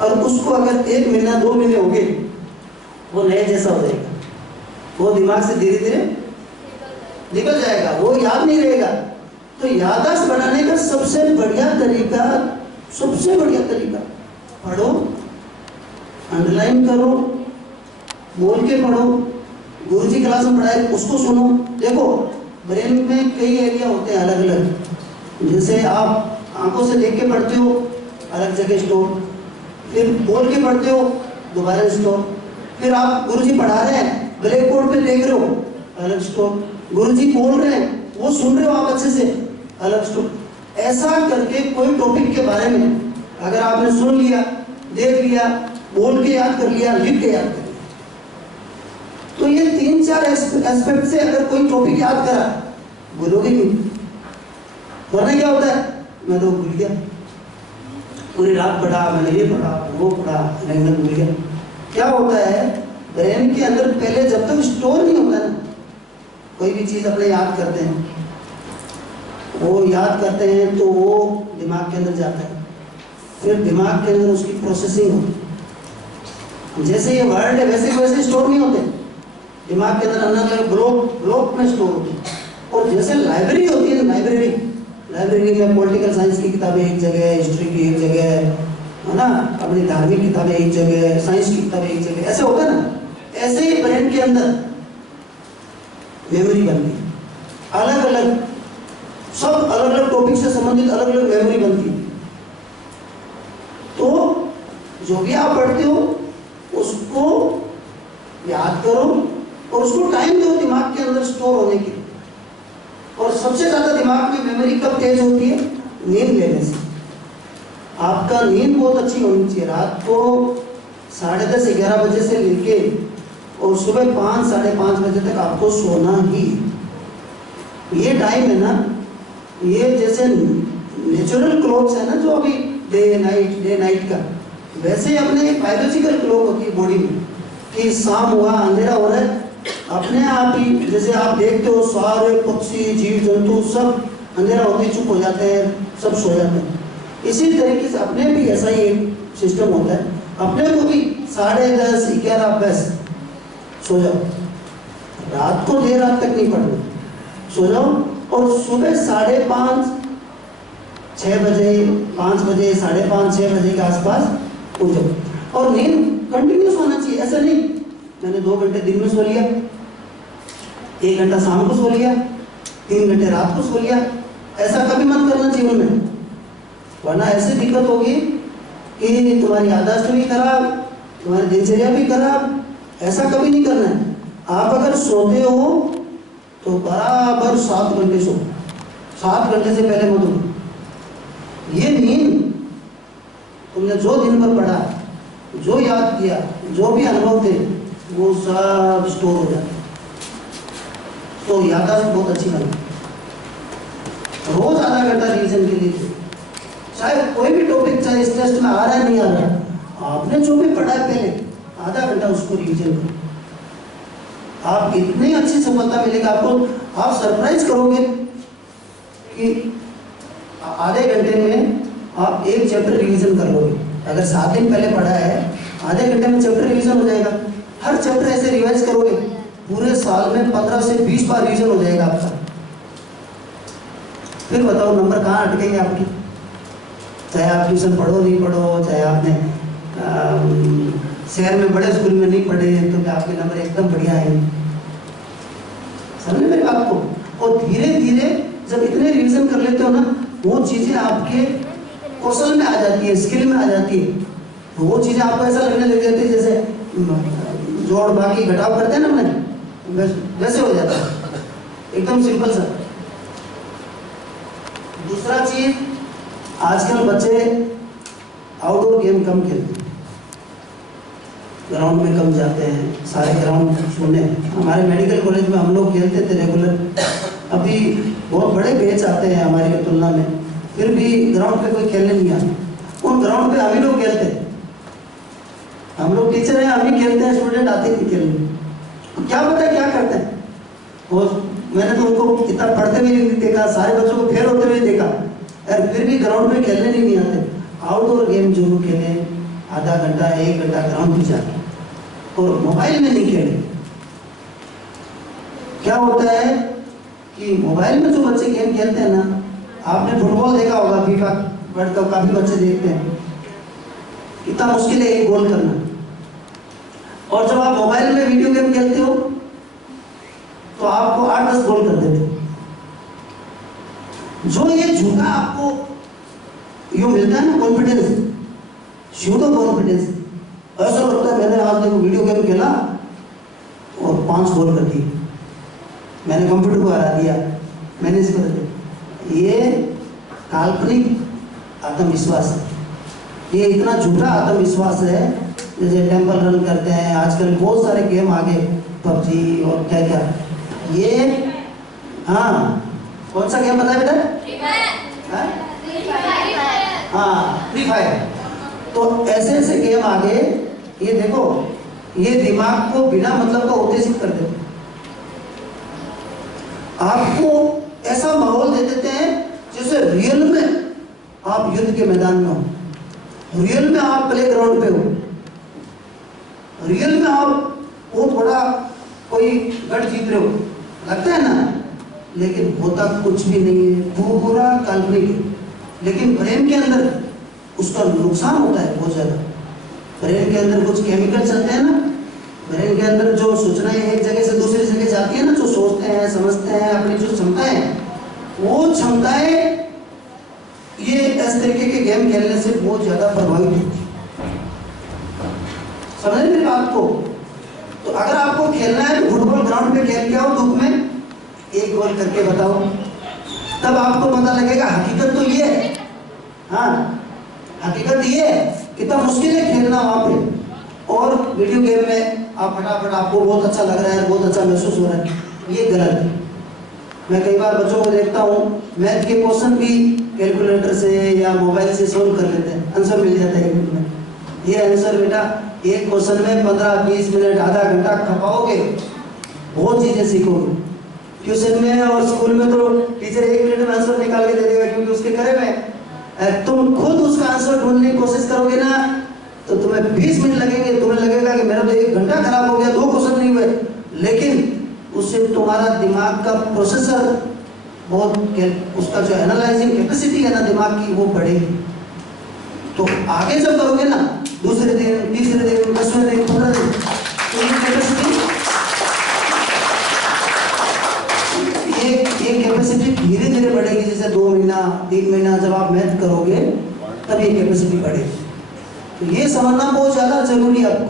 और उसको अगर 1 महीना 2 महीने हो गए, वो नए जैसा हो जाएगा, वो दिमाग से धीरे धीरे निकल जाएगा, वो याद नहीं रहेगा। तो याददाश्त बढ़ाने का सबसे बढ़िया तरीका पढ़ो, अंडरलाइन करो, बोल के पढ़ो, गुरुजी क्लास में पढ़ाए उसको सुनो। देखो ब्रेन में कई एरिया होते हैं अलग अलग, जैसे आप आंखों से देख के पढ़ते हो अलग जगह स्टोर, फिर बोल के पढ़ते हो दोबारा स्टोर, फिर आप गुरुजी पढ़ा रहे हैं ब्लैक बोर्ड पे देख रहे हो अलग स्टोर, गुरुजी बोल रहे हैं वो सुन रहे हो आप अच्छे से अलग स्टोर। ऐसा करके कोई टॉपिक के बारे में अगर आपने सुन लिया, देख लिया, बोल के याद कर लिया, लिख के याद कर लिया, तो ये 3-4 एस्पेक्ट से अगर कोई टॉपिक याद करा बोलोगे नहीं। वरना क्या होता है, मैं तो भूल गया, पूरी रात पढ़ा, मैंने ये पढ़ा वो पढ़ा, मैं भूल गया। क्या होता है ब्रेन के अंदर पहले जब तक स्टोर नहीं होता ना, कोई भी चीज़ अपने याद करते हैं, वो याद करते हैं तो वो दिमाग के अंदर जाता है, फिर दिमाग के अंदर उसकी प्रोसेसिंग होती है। जैसे ये वर्ड है वैसे स्टोर नहीं होते, दिमाग के अंदर अलग अलग ब्लॉक में स्टोर होती है। और जैसे लाइब्रेरी होती है, लाइब्रेरी में पॉलिटिकल साइंस की किताबें एक जगह, हिस्ट्री की एक जगह है ना, अपनी धार्मिक किताबें एक जगह, साइंस की किताबें एक जगह, ऐसे होता है ना। ऐसे ही ब्रेन के अंदर मेमोरी बनती है, अलग अलग सब अलग अलग टॉपिक से संबंधित अलग अलग मेमोरी बनती है। तो जो भी आप पढ़ते हो उसको याद करो और उसको टाइम दो दिमाग के अंदर स्टोर होने के लिए। और सबसे ज्यादा दिमाग में मेमोरी कब तेज होती है, नींद लेने से। आपका नींद बहुत अच्छी होनी चाहिए, रात को 10:30-11 बजे से लेके और सुबह 5-5:30 बजे तक आपको सोना ही। ये टाइम है ना, ये जैसे नेचुरल क्लॉक्स है ना जो अभी डे नाइट का, वैसे अपने एक बायोलॉजिकल क्लॉक होती है बॉडी में कि शाम हुआ अंधेरा हो रहा है, अपने आप ही जैसे आप देखते हो सारे पक्षी जीव जंतु सब अंधेरा होते चुप हो जाते हैं, सब सो जाते हैं। इसी तरीके से अपने भी ऐसा ही एक सिस्टम होता है, अपने को भी 10:30-11 बजे सो जाओ, रात को देर रात तक नहीं पढ़ना, सो जाओ और सुबह 5:30-6 बजे 5 बजे 5:30-6 बजे के आसपास उठ जाओ। और नींद कंटिन्यूस होना चाहिए, ऐसा नहीं मैंने 2 घंटे दिन में सो लिया, 1 घंटा शाम को सो लिया, 3 घंटे रात को सो लिया, ऐसा कभी मत करना जीवन में, वरना ऐसी दिक्कत होगी कि तुम्हारी याददाश्त भी खराब, तुम्हारी दिनचर्या भी खराब। ऐसा कभी नहीं करना है। आप अगर सोते हो तो बराबर 7 घंटे सो, 7 घंटे से पहले मत उठो। ये नींद तुमने जो दिन भर पढ़ा, जो याद किया, जो भी अनुभव थे, वो सब स्टोर हो जाते, तो याददाश्त बहुत अच्छी बनी। रोज आधा घंटा रिवीजन के लिए, चाहे कोई भी टॉपिक, चाहे इस टेस्ट में आ रहा है नहीं आ रहा, आपने जो भी पढ़ा है पहले आधा घंटा उसको रिवीजन करो, आप इतनी अच्छी सफलता मिलेगा आपको। आप सरप्राइज करोगे कि आधे घंटे में आप एक चैप्टर रिवीजन कर लोगे। अगर 7 दिन पहले पढ़ा है, आधे घंटे में चैप्टर रिवीजन हो जाएगा। हर चैप्टर ऐसे रिवाइज करोगे, पूरे साल में 15 से 20 बार रिवीजन हो जाएगा आपका। फिर बताओ नंबर कहाँ अटकेंगे आपकी, चाहे आप ट्यूशन पढ़ो नहीं पढ़ो, चाहे आपने शहर में बड़े स्कूल में नहीं पढ़े, तो क्या आपके नंबर एकदम बढ़िया है। समझ मेरे बात को। और धीरे धीरे जब इतने रिवीजन कर लेते हो ना, वो चीजें आपके कौशल में आ जाती है, स्किल में आ जाती है। तो वो चीजें आपको ऐसा लगने लग जाती है जैसे जोड़ बाकी घटाव करते हैं ना अपने, वैसे हो जाता है, एकदम सिंपल सा। दूसरा चीज, आजकल बच्चे आउटडोर गेम कम खेलते हैं, ग्राउंड में कम जाते हैं, सारे ग्राउंड सुने। हमारे मेडिकल कॉलेज में हम लोग खेलते थे रेगुलर, अभी बहुत बड़े बैच आते हैं हमारे की तुलना में, फिर भी ग्राउंड पे कोई खेलने नहीं आता। उन ग्राउंड पे हम ही लोग खेलते हैं, हम लोग टीचर हैं, हम ही खेलते हैं, स्टूडेंट आते नहीं खेलने। क्या पता क्या करते हैं। और मैंने तो उनको इतना पढ़ते हुए नहीं देखा, सारे बच्चों को फेल होते हुए देखा, और फिर भी ग्राउंड में खेलने नहीं आते, आउटडोर गेम जरूर खेलें, आधा घंटा 1 घंटा ग्राउंड में जाके, और मोबाइल में नहीं खेलें। क्या होता है कि मोबाइल में जो बच्चे गेम खेलते हैं ना, आपने फुटबॉल देखा होगा, फीफा वर्ल्ड कप काफी बच्चे देखते हैं, कितना मुश्किल है एक गोल करना। और जब आप मोबाइल में वीडियो गेम खेलते हो तो आपको 8-10 गोल कर देते। जो ये झूठा आपको यो मिलता है ना कॉन्फिडेंस, शूडो कॉन्फिडेंस, ऐसा लगता है मैंने आज देखो वीडियो गेम खेला और 5 गोल कर दिए, मैंने कंप्यूटर को हरा दिया, मैंने इसको कर दिया। ये काल्पनिक आत्मविश्वास है, ये इतना झूठा आत्मविश्वास है। जैसे टेम्पल रन करते हैं, आजकल बहुत सारे गेम आ गए, पबजी और क्या क्या, ये हाँ कौन सा गेम बताया बेटा? हाँ, फ्री फायर। तो ऐसे ऐसे गेम आ गए, ये देखो ये दिमाग को बिना मतलब का उत्तेजित कर देते, आपको ऐसा माहौल दे देते हैं जैसे रियल में आप युद्ध के मैदान में हो, रियल में आप प्ले ग्राउंड पे हो, रियल में आप बहुत बड़ा कोई गढ़ जीत रहे हो, लगता है ना, लेकिन होता कुछ भी नहीं है, वो पूरा काल्पनिक है। लेकिन ब्रेन के अंदर उसका नुकसान होता है बहुत ज्यादा। ब्रेन के अंदर कुछ केमिकल चलते हैं ना, ब्रेन के अंदर जो सूचनाएं एक जगह से दूसरी जगह जाती है ना, जो सोचते हैं समझते हैं, अपनी जो क्षमताएं, वो क्षमताएं ये इस तरीके के गेम खेलने से बहुत ज्यादा प्रभावित होती है। समझ मेरी बात को? तो अगर आपको खेलना है तो फुटबॉल ग्राउंड में खेल के आओ, धूप में 1 गोल करके बताओ, तब आपको पता लगेगा हकीकत तो ये है। हाँ, हकीकत ये है, कितना मुश्किल है खेलना वहां पे। और वीडियो गेम में आप फटाफट, आपको बहुत अच्छा लग रहा है, बहुत अच्छा महसूस हो रहा है, ये गलत है। मैं कई बार बच्चों को देखता हूँ, मैथ के क्वेश्चन भी कैलकुलेटर से या मोबाइल से सोल्व कर लेते हैं, आंसर मिल जाता है 1 मिनट में। ये आंसर बेटा एक क्वेश्चन में 15-20 मिनट, आधा घंटा खपाओगे, बहुत चीजें सीखोगे। ट्यूशन में और स्कूल में तो टीचर 1 मिनट में आंसर निकाल के दे देगा, क्योंकि उसके करे में तुम खुद उसका आंसर ढूंढने की कोशिश करोगे ना, तो तुम्हें 20 मिनट लगेंगे, तुम्हें लगेगा कि मेरा तो 1 घंटा खराब हो गया, 2 क्वेश्चन नहीं हुए, लेकिन उससे तुम्हारा दिमाग का प्रोसेसर बहुत, उसका जो एनालाइजिंग कैपेसिटी है ना दिमाग की, वो बढ़ेगी। तो आगे जब करोगे ना, दूसरे दिन, तीसरे दिन, 10वें दिन, 15 दिन, तो ये कैपेसिटी धीरे धीरे बढ़ेगी। जैसे 2 महीना 3 महीना जब आप मैथ करोगे तब ये कैपेसिटी बढ़ेगी। तो ये समझना बहुत ज़्यादा जरूरी है आपको।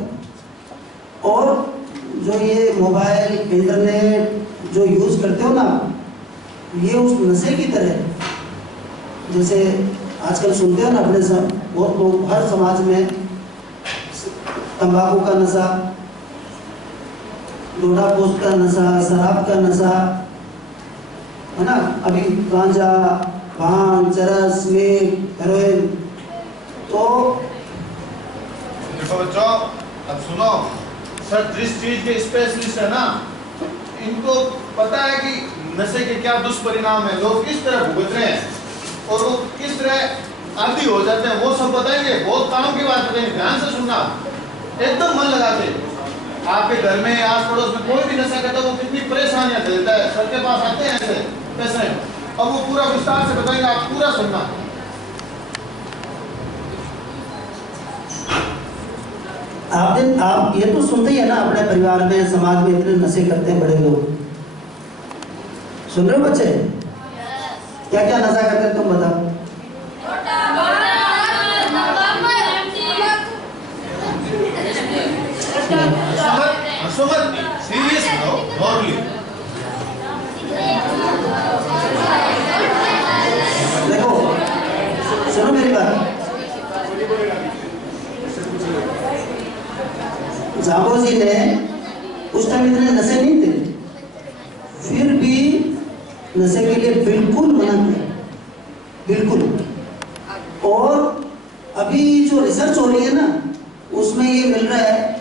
और जो ये मोबाइल इंटरनेट जो यूज़ करते हो ना, ये उस नशे की तरह है। जैसे आजकल सुनते हो ना अपने बहुत लोग, हर समाज में तंबाकू का नशा, डोडा पोस्ट का नशा, शराब का नशा है ना, अभी गांजा, भांग, चरस, स्मेक, हेरोइन। तो देखो बच्चों, अब सुनो, सर जिस चीज के स्पेशलिस्ट है ना, इनको पता है कि नशे के क्या दुष्परिणाम है, लोग किस तरह भुगत रहे हैं और वो किस तरह आदी हो जाते हैं, वो सब बताएंगे। बहुत काम की बात बताएंगे, ध्यान से सुनना, एकदम मन लगाते। आपके घर में, आस पड़ोस में कोई भी नशा करता है, वो कितनी परेशानियां देता है, सर के पास आते हैं ऐसे पैसे, और वो पूरा विस्तार से बताएंगे, आप पूरा सुनना। आप ये तो सुनते ही है ना, अपने परिवार में, समाज में इतने नशे करते हैं बड़े लोग। सुन रहे हो बच्चे? क्या क्या नशा करते हैं तुम बताओ? सीरियस देखो, सुनो मेरी बात। जागो जी ने उस टाइम इतने नशे नहीं थे, फिर भी नशे के लिए बिल्कुल मना किया, बिल्कुल। और अभी जो रिसर्च हो रही है ना, उसमें ये मिल रहा है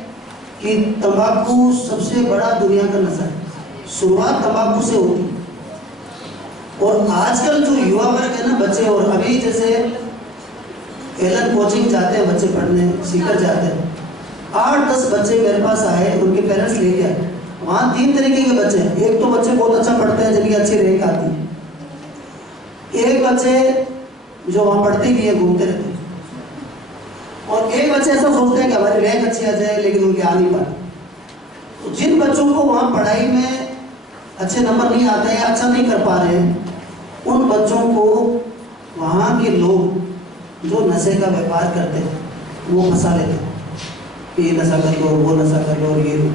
कि तंबाकू सबसे बड़ा दुनिया का नशा है। शुरुआत तंबाकू से होती है। और आजकल जो युवा वर्ग है ना, बच्चे, और अभी जैसे एलन कोचिंग जाते हैं बच्चे पढ़ने, सीकर जाते हैं, 8-10 बच्चे मेरे पास आए, उनके पेरेंट्स लेके आए। वहाँ 3 तरीके के बच्चे हैं। एक तो बच्चे बहुत अच्छा पढ़ते हैं, जिनकी अच्छी रैंक आती है। एक बच्चे जो वहाँ पढ़ते भी है, घूमते रहते हैं। और एक बच्चे ऐसा सोचते हैं कि हमारी रैंक अच्छी आ जाए, लेकिन उनके आ नहीं पाते। तो जिन बच्चों को वहाँ पढ़ाई में अच्छे नंबर नहीं आते हैं, अच्छा नहीं कर पा रहे हैं, उन बच्चों को वहाँ के लोग जो नशे का व्यापार करते हैं वो फंसा लेते हैं कि ये नशा कर लो, वो नशा कर लो, और ये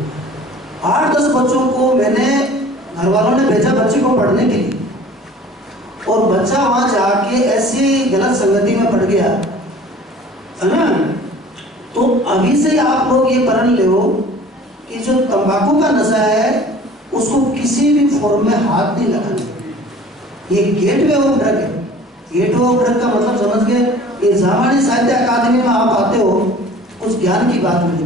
8-10 बच्चों को मैंने, घर वालों ने भेजा बच्चे को पढ़ने के लिए, और बच्चा वहाँ जाके ऐसी गलत संगति में पड़ गया है ना। तो अभी से आप लोग ये प्रण लो कि जो तंबाकू का नशा है उसको किसी भी फॉर्म में हाथ नहीं लगाना। ये गेटवे ऑफ ड्रग है। गेटवे ऑफ ड्रग का मतलब समझ गए? ये जामानी साहित्य अकादमी में आप आते हो, कुछ ज्ञान की बात मिलती,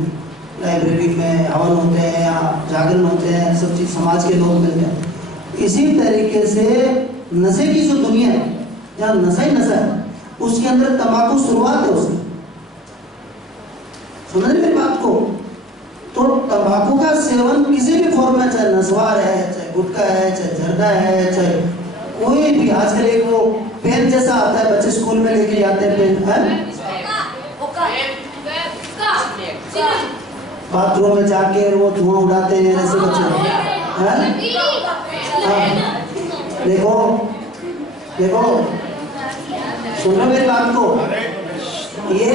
लाइब्रेरी में हवन होते हैं या जागरण होते हैं, सब चीज समाज के लोग मिलते हैं। इसी तरीके से नशे की जो दुनिया है, जहाँ नशा ही नशा है, उसके अंदर तंबाकू शुरुआत है उसकी। समझ रहे मेरी बात को? तो तंबाकू का सेवन किसी भी फॉर्म में, चाहे नस्वार है, चाहे गुटखा है, चाहे जर्दा है, चाहे कोई भी, आजकल एक वो पेन जैसा आता है, बच्चे स्कूल में लेके जाते हैं पेन, है बाथरूम में जाके वो धुआं उड़ाते हैं ऐसे बच्चे, है? देखो देखो, सुनो मेरी बात को, ये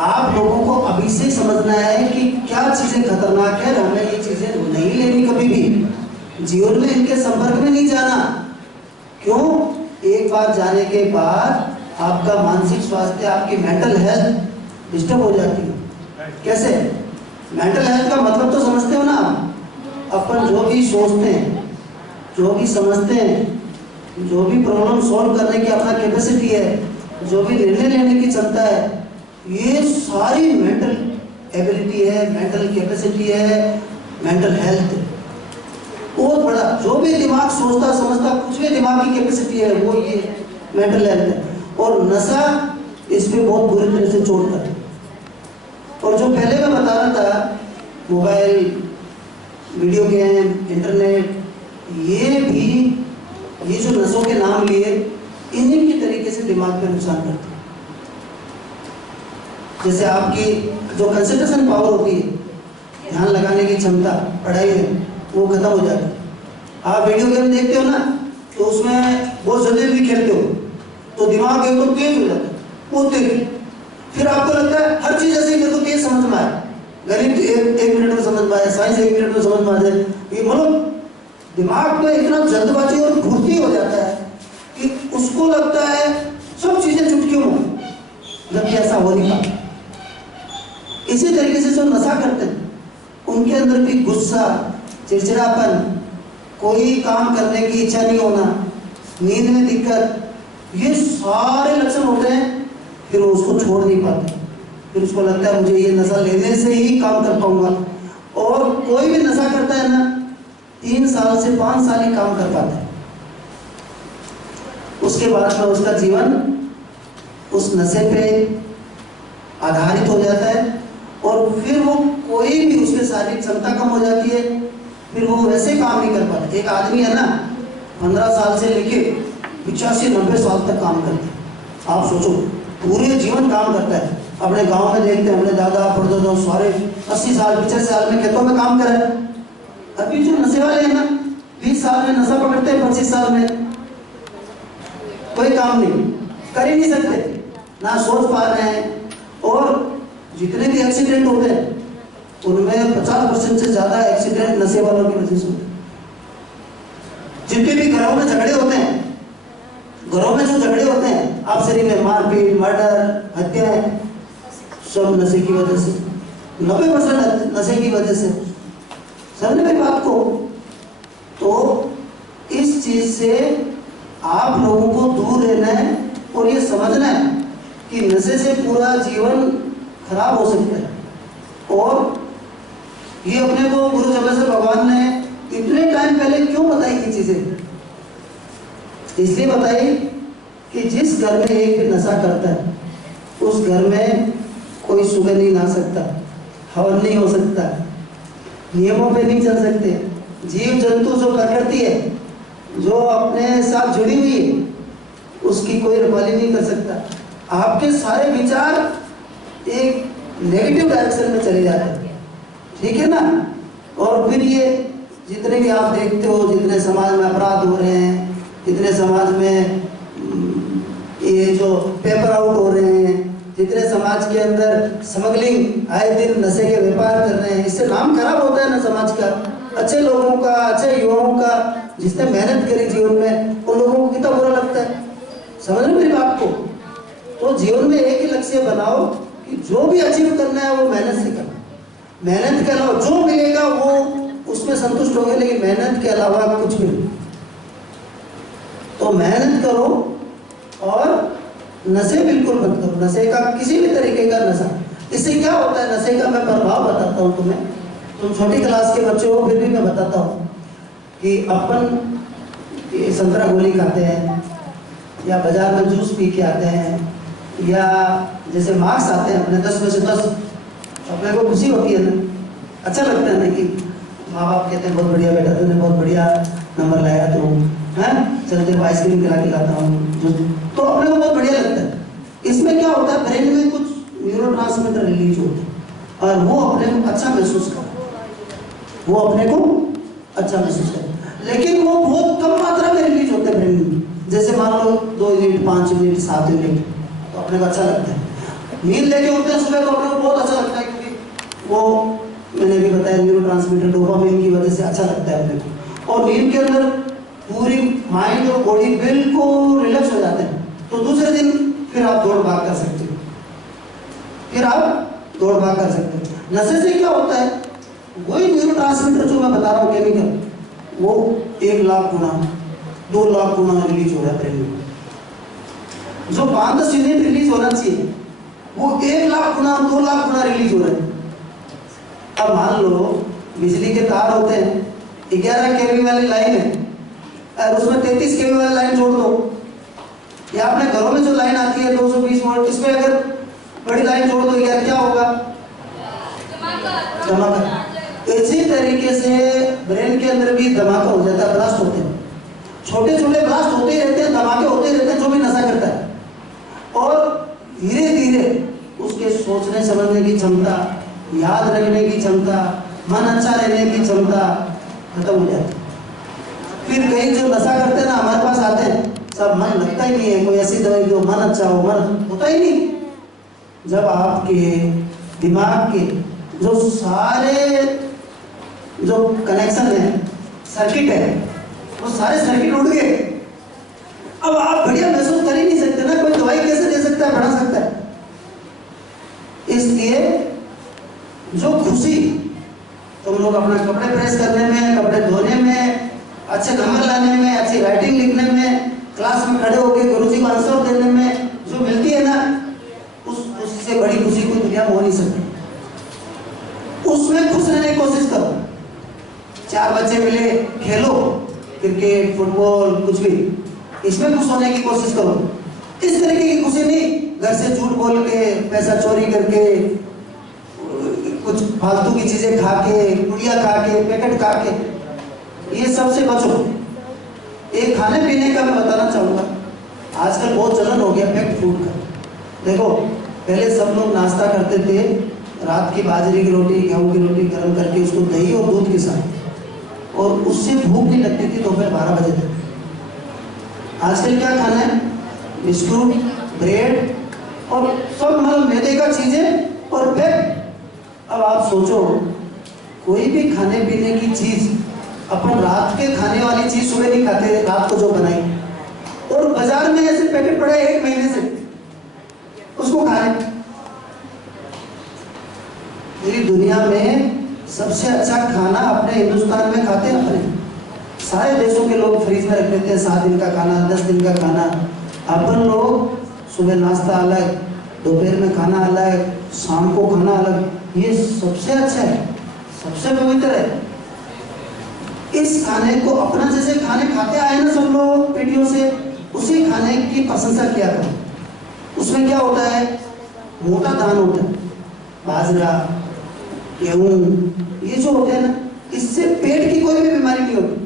आप लोगों को अभी से समझना है कि क्या चीजें खतरनाक है, हमें ये चीजें नहीं लेनी, कभी भी जीवन में इनके संपर्क में नहीं जाना। क्यों? एक बार जाने के बाद आपका मानसिक स्वास्थ्य, आपकी मेंटल हेल्थ डिस्टर्ब हो जाती है। कैसे? मेंटल हेल्थ का मतलब तो समझते हो ना आप? अपन जो भी सोचते हैं, जो भी समझते हैं, जो भी प्रॉब्लम सॉल्व करने की अपना कैपेसिटी है, जो भी निर्णय लेने की क्षमता है, ये सारी मेंटल एबिलिटी है, मेंटल कैपेसिटी है, मेंटल हेल्थ बहुत बड़ा। जो भी दिमाग सोचता समझता, कुछ भी दिमाग की कैपेसिटी है, वो ये मेंटल हेल्थ है। और नशा इस पे बहुत बुरी तरह से चोट करता है। और जो पहले मैं बता रहा था, मोबाइल, वीडियो गेम, इंटरनेट, ये भी, ये जो नशों के नाम लिए, इन्हीं की तरीके से दिमाग पे नुकसान करते हैं। जैसे आपकी जो कंसंट्रेशन पावर होती है, ध्यान लगाने की क्षमता पढ़ाई में, वो खत्म हो जाती है। आप वीडियो गेम देखते हो ना, तो उसमें बहुत जल्दी भी खेलते हो, तो दिमाग एकदम तेज हो जाता है, बहुत तेज। फिर आपको लगता है हर चीज ऐसे मेरे को तेज समझ में आए, गणित एक मिनट में समझ में आए, साइंस 1 मिनट में समझ में आ जाए। ये मतलब दिमाग में इतना जल्दबाजी और फुर्ती हो जाता है कि उसको लगता है सब चीजें चुटकियों में, जबकि ऐसा हो नहीं पाता। इसी तरीके से जो नशा करते हैं, उनके अंदर भी गुस्सा, चिड़चिड़ापन, कोई काम करने की इच्छा नहीं होना, नींद में दिक्कत, ये सारे लक्षण होते हैं। फिर वो उसको छोड़ नहीं पाते, फिर उसको लगता है मुझे ये नशा लेने से ही काम कर पाऊंगा। और कोई भी नशा करता है ना, 3 साल से 5 साल ही काम कर पाता है। उसके बाद में उसका जीवन उस नशे पे आधारित हो जाता है, और फिर वो कोई भी, उसकी शारीरिक क्षमता कम हो जाती है, फिर वो वैसे काम नहीं कर पाता। एक आदमी है ना, 15 साल से लेके 85-90 साल तक काम करता है। आप सोचो, पूरे जीवन काम करता है। अपने गांव में देखते हैं, अपने दादा परदादा सारे 80 साल 85 साल में खेतों में काम कर रहे हैं। अभी जो नशे वाले हैं ना, 20 साल में नशा पकड़ते हैं, 25 साल में कोई काम नहीं कर ही नहीं सकते, ना सोच पा रहे हैं। और जितने भी एक्सीडेंट होते हैं, उनमें 50% से ज्यादा एक्सीडेंट नशे वालों की वजह से होते हैं। जितने भी घरों में झगड़े होते हैं, घरों में जो झगड़े होते हैं आपसी में, मारपीट, मर्डर, हत्याएं, सब नशे की वजह से, 90% नशे की वजह से। समझ मेरी बात को? तो इस चीज से आप लोगों को दूर रहना है, और ये समझना है कि नशे से पूरा जीवन खराब हो सकता है। और ये अपने को गुरु जबरदस्त भगवान ने इतने टाइम पहले क्यों बताई ये चीजें? इसलिए बताइए कि जिस घर में एक भी नशा करता है उस घर में कोई सुबह नहीं नहा सकता, हवन नहीं हो सकता, नियमों पे नहीं चल सकते। जीव जंतु जो प्रकृति है जो अपने साथ जुड़ी हुई है उसकी कोई रखवाली नहीं कर सकता। आपके सारे विचार एक नेगेटिव डायरेक्शन में चले जाते हैं, ठीक है ना। और फिर ये जितने भी आप देखते हो, जितने समाज में अपराध हो रहे हैं, जितने समाज में ये जो पेपर आउट हो रहे हैं, जितने समाज के अंदर स्मगलिंग आए दिन नशे के व्यापार कर रहे हैं, इससे नाम खराब होता है ना समाज का, अच्छे लोगों का, अच्छे युवाओं का, जिसने मेहनत करी जीवन में, उन लोगों को कितना बुरा लगता है। समझ रहे मेरी बात को? तो जीवन में एक ही लक्ष्य बनाओ कि जो भी अचीव करना है वो मेहनत से करना, मेहनत के अलावा जो मिलेगा वो उसमें संतुष्ट होंगे, लेकिन मेहनत के अलावा कुछ भी नहीं। तो मेहनत करो और नशे बिल्कुल मत करो, नशे का किसी भी तरीके का नशा। इससे क्या होता है नशे का मैं प्रभाव बताता हूँ तुम्हें, तुम छोटी क्लास के बच्चे हो फिर भी मैं बताता हूँ कि अपन संतरा गोली खाते हैं या बाजार में जूस पी के आते हैं, या जैसे मार्क्स आते हैं अपने 10 में से 10, अपने को खुशी होती है ना, अच्छा लगता है ना कि माँ बाप कहते हैं बहुत बढ़िया बेटा तूने बहुत बढ़िया नंबर लाया, तो हैं चल तेरे को आइसक्रीम खिला के लाता हूँ, तो अपने को बहुत बढ़िया लगता है। इसमें क्या होता है ब्रेन में कुछ न्यूरोट्रांसमीटर रिलीज होते हैं और वो अपने को अच्छा महसूस करता है, वो अपने को अच्छा महसूस करता है, लेकिन वो बहुत कम मात्रा में रिलीज होते हैं ब्रेन में। जैसे मान लो 2 यूनिट, 5 यूनिट, 7 यूनिट, तो अपने को अच्छा लगता है। नींद लेके उठते हैं सुबह तो अपने को बहुत अच्छा लगता है, क्योंकि वो मैंने भी बताया न्यूरोट्रांसमीटर डोपामाइन की वजह से अच्छा लगता है अपने को। और नींद के अंदर पूरी माइंड और बॉडी बिल्कुल रिलैक्स हो जाते हैं, तो दूसरे दिन फिर आप दौड़ भाग कर सकते हो, फिर आप दौड़ भाग कर सकते हो। नशे से क्या होता है, वही न्यूरोट्रांसमीटर जो मैं बता रहा हूँ केमिकल, वो 1 लाख गुना 2 लाख गुना रिलीज हो रहा है ब्रेन में। जो 5-10 यूनिट रिलीज होना चाहिए वो 1 लाख गुना 2 लाख गुना रिलीज हो रहा है। अब मान लो बिजली के तार होते हैं, 11 केवी वाली लाइन है और उसमें 33 केवी वाली लाइन जोड़ दो, या अपने घरों में जो लाइन आती है 220 वोल्ट, इसमें अगर बड़ी लाइन जोड़ दो यार, क्या होगा? धमाका। इसी तरीके से ब्रेन के अंदर भी धमाका हो जाता है, ब्लास्ट होते हैं, छोटे छोटे ब्लास्ट होते ही रहते हैं, धमाके होते रहते हैं जो भी नशा करता है। और धीरे धीरे उसके सोचने समझने की क्षमता, याद रखने की क्षमता, मन अच्छा रहने की क्षमता खत्म हो जाती है। फिर कई जो नशा करते हैं ना हमारे पास आते हैं, सब मन लगता ही नहीं है, कोई ऐसी दवाई जो मन अच्छा हो, मन होता ही नहीं। जब आपके दिमाग के जो सारे जो कनेक्शन है, सर्किट है, वो सारे सर्किट उड़ गए, अब आप बढ़िया महसूस कर ही नहीं सकते ना, कोई दवाई कैसे दे सकता है, बढ़ा सकता है। इसलिए जो खुशी तुम लोग अपना कपड़े प्रेस करने में, कपड़े धोने में, अच्छे नंबर लाने में, अच्छी राइटिंग लिखने में, क्लास में खड़े होकर गुरुजी को आंसर देने में जो मिलती है ना, उस खुशी से बड़ी खुशी कोई दुनिया में हो नहीं सकती। उसमें खुश रहने की कोशिश करो। 4 बच्चे मिले, खेलो, क्रिकेट, फुटबॉल, कुछ भी, इसमें खुश होने की कोशिश करो। इस तरीके की खुशी नहीं घर से झूठ बोल के, पैसा चोरी करके, कुछ फालतू की चीजें खा के, गुड़िया खा के, पैकेट खा के, ये सबसे बचो। एक खाने पीने का मैं बताना चाहूँगा, आजकल बहुत चलन हो गया पैक्ड फूड का। देखो पहले सब लोग नाश्ता करते थे, रात की बाजरे की रोटी, गेहूँ की रोटी गर्म करके उसको दही और दूध के साथ, और उससे भूख नहीं लगती थी दोपहर 12 बजे तक। आजकल क्या खाना है? बिस्कुट, ब्रेड और सब मतलब मैदे का चीजें और पैक। अब आप सोचो, कोई भी खाने पीने की चीज अपन रात के खाने वाली चीज सुबह नहीं खाते, रात को जो बनाई, और बाजार में ऐसे पैकेट पड़े 1 महीने से, उसको खाए। पूरी दुनिया में सबसे अच्छा खाना अपने हिंदुस्तान में खाते हैं अपने। सारे देशों के लोग फ्रीज में रख लेते हैं 7 दिन का खाना, 10 दिन का खाना। अपन लोग सुबह नाश्ता अलग, दोपहर में खाना अलग, शाम को खाना अलग। ये सबसे अच्छा है, सबसे पवित्र है। इस खाने को अपना जैसे खाने खाते आए ना सब लोग पीढ़ियों से, उसी खाने की प्रशंसा किया करो। उसमें क्या होता है, मोटा धान होता है, बाजरा, गेहूं, ये जो होते हैं ना, इससे पेट की कोई भी बीमारी नहीं होती।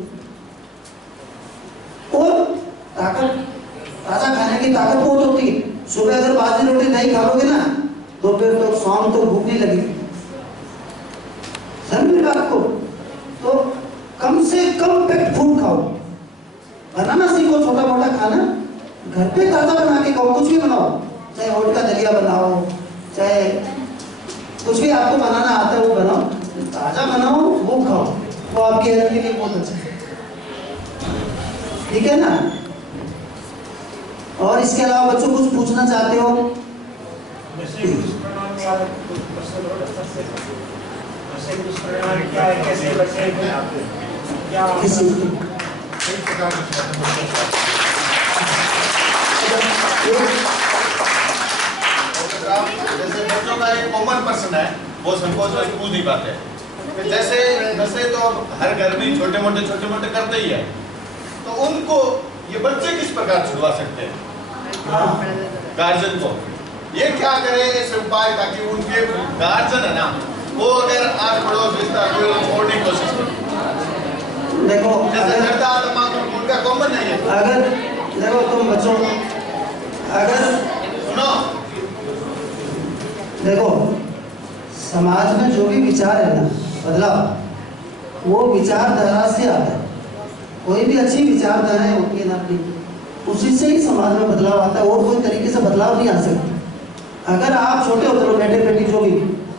और ताकत, ताजा खाने की ताकत बहुत होती है। सुबह अगर बाजरी रोटी नहीं खा लोगे ना, दोपहर तो शाम तो भूख नहीं लगेगी। समझ में बात को? तो कम से कम पैक्ड फूड खाओ, बनाना सीखो, छोटा मोटा खाना घर पे ताजा बना के खाओ। कुछ भी बनाओ, चाहे ओट का दलिया बनाओ, चाहे कुछ भी आपको बनाना आता है वो बनाओ, ताजा बनाओ, वो खाओ, वो आपकी हेल्थ के लिए बहुत अच्छा है। ठीक है ना? और इसके अलावा बच्चों कुछ पूछना चाहते हो? जैसे बच्चों का एक कॉमन पर्सन है, वो संकोच में पूछ नहीं पाते। जैसे नशे तो हर घर में छोटे मोटे करते ही है, तो उनको ये बच्चे किस प्रकार छुड़वा सकते हैं? गार्जियन को ये क्या करे ऐसे उपाय, ताकि उनके गार्जियन है ना, वो अगर आस पड़ोस रिश्ता छोड़ने की कोशिश करे। देखो, जैसे करता उनका कॉमन नहीं है। अगर देखो तुम बच्चों, अगर सुनो, देखो समाज में जो भी विचार है ना, बदलाव, वो विचारधारा से आता है। कोई भी अच्छी विचारधाराएं होती है ना अपनी, उसी से ही समाज में बदलाव आता है, और कोई तरीके से बदलाव नहीं आ सकता। अगर आप छोटे होते हो, बेटे बेटी जो भी,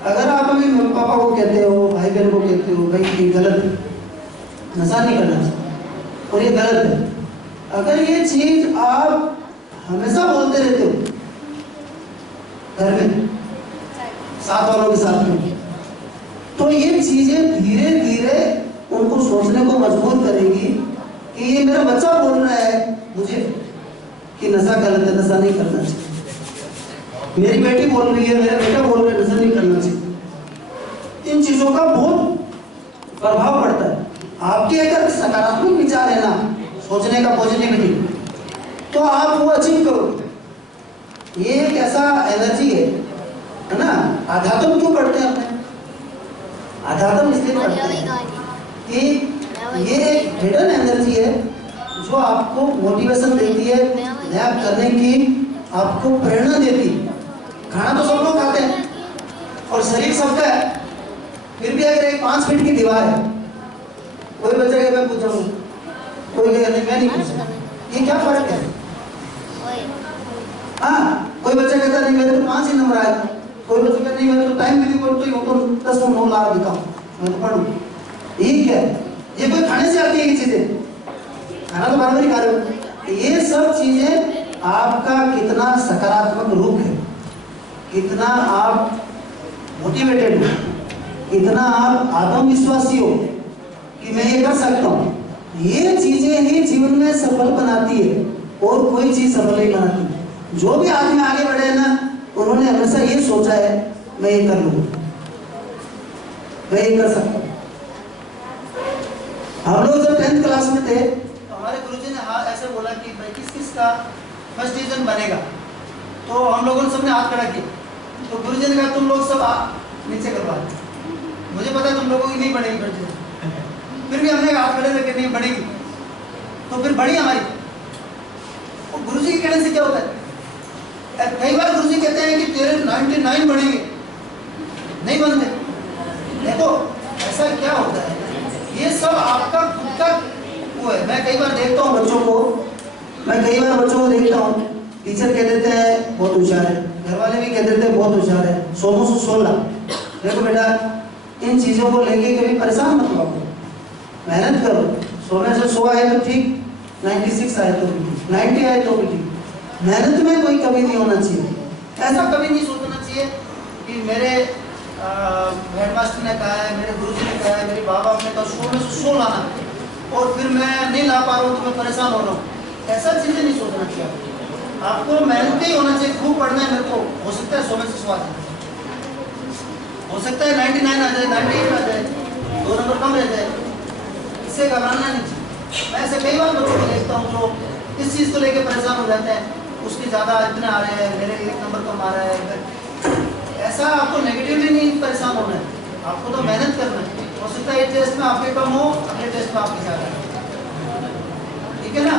अगर आप अभी मम्मी पापा को कहते हो, भाई बहन को कहते हो, भाई ये गलत है, नशा नहीं करना चाहिए और ये गलत है, अगर ये चीज आप हमेशा बोलते रहते हो घर में साथ वालों के साथ में, तो ये चीजें धीरे धीरे उनको सोचने को मजबूर करेगी कि ये मेरा बच्चा बोल रहा है मुझे कि नशा गलत है, नशा नहीं करना चाहिए। मेरी बेटी बोल रही है, मेरा बेटा बोल रहा है नशा नहीं करना चाहिए। इन चीजों का बहुत प्रभाव पड़ता है। आपके अगर सकारात्मक विचार है ना, सोचने का पॉजिटिविटी, तो आप वो अचीव करोगे। ये एक ऐसा एनर्जी है ना। आध्यात्म क्यों पढ़ते हैं अपने? आध्यात्म इसलिए पढ़ते हैं कि ये एक हिडन एनर्जी है जो आपको मोटिवेशन देती है, नया करने की आपको प्रेरणा देती है। खाना तो सब लोग खाते हैं और शरीर सबका है, फिर भी अगर एक 5 फीट की दीवार है, कोई बच्चा के मैं पूछूं, कोई कहेगा नहीं मैं नहीं पूछूंगा, ये क्या फर्क है? हाँ, कोई बच्चा कहता नहीं मेरे तो 5 ही नंबर आए, कोई बच्चा कहता नहीं मेरे तो टाइम भी बोलते ही तो 10 को 9 ला देता हूँ, मैं तो पढ़ूँ। ये क्या है? ये कोई खाने से आती है ये चीजें? खाना तो बराबर ही खा रहे हो। ये सब चीजें आपका कितना सकारात्मक रुख है, कितना आप मोटिवेटेड हो, कितना आप आत्मविश्वासी हो कि मैं ये कर सकता हूँ, ये चीजें ही जीवन में सफल बनाती है और कोई चीज सफल नहीं बनाती। जो भी आदमी आगे बढ़े है ना, उन्होंने हमेशा ये सोचा है मैं ये कर लूंगा, मैं ये कर सकता हूँ। हम लोग जब 10th क्लास में थे तो हमारे गुरुजी ने ऐसे बोला कि भाई किस किस का फर्स्ट डिवीजन बनेगा, तो हम लोगों ने सबने हाथ खड़ा किया। तो गुरुजी ने कहा तुम लोग सब नीचे करवा, मुझे पता है तुम लोगों की नहीं बढ़ेगी फर्स्ट डिवीजन, फिर भी हमने हाथ खड़े रखे नहीं बढ़ेगी, तो फिर बढ़ी हमारी। और गुरुजी के कहने से क्या होता है, कई बार गुरुजी कहते हैं कि तेरे 99 बढ़ेंगे, नहीं बनते। देखो ऐसा क्या होता है, ये सब आपका खुद का वो है। मैं कई बार देखता हूँ बच्चों को देखता हूँ, टीचर कह देते हैं बहुत होशियार है, घर वाले भी कह देते हैं बहुत होशियार है, 100 में से 16। देखो बेटा, इन चीज़ों को लेके कभी परेशान मत हो, मेहनत करो। 100 में से 100 आए तो ठीक, 96 आए तो भी ठीक, 90 आए तो भी ठीक। मेहनत में कोई कमी नहीं होना चाहिए। ऐसा कभी नहीं सोचना चाहिए कि मेरे हेडमास्टर ने कहा है, मेरे गुरुजी ने कहा है, मेरे बाबा ने कहा 100 में से 100 लाना और फिर मैं नहीं ला पा रहा हूँ तो मैं परेशान हो रहा हूँ। ऐसा चीज़ें नहीं सोचना चाहिए। आपको मेहनत ही होना चाहिए, खूब पढ़ना है मेरे को, हो सकता है 100 में से 100 आ जाए, हो सकता है 99 आ जाए, 98 आ जाए, 2 नंबर कम रह जाए, इससे घबराना नहीं चाहिए। मैं ऐसे कई बार बच्चों को देखता हूँ जो इस चीज़ को लेके परेशान हो जाते हैं, उसके ज़्यादा इतने आ रहे हैं, मेरे 1 नंबर कम आ रहा है। ऐसा आपको नेगेटिवली नहीं परेशान होना है, आपको तो मेहनत करना है। हो सकता है एक टेस्ट में आपके कम हो, अगले टेस्ट में आपके ज़्यादा है, ठीक है ना।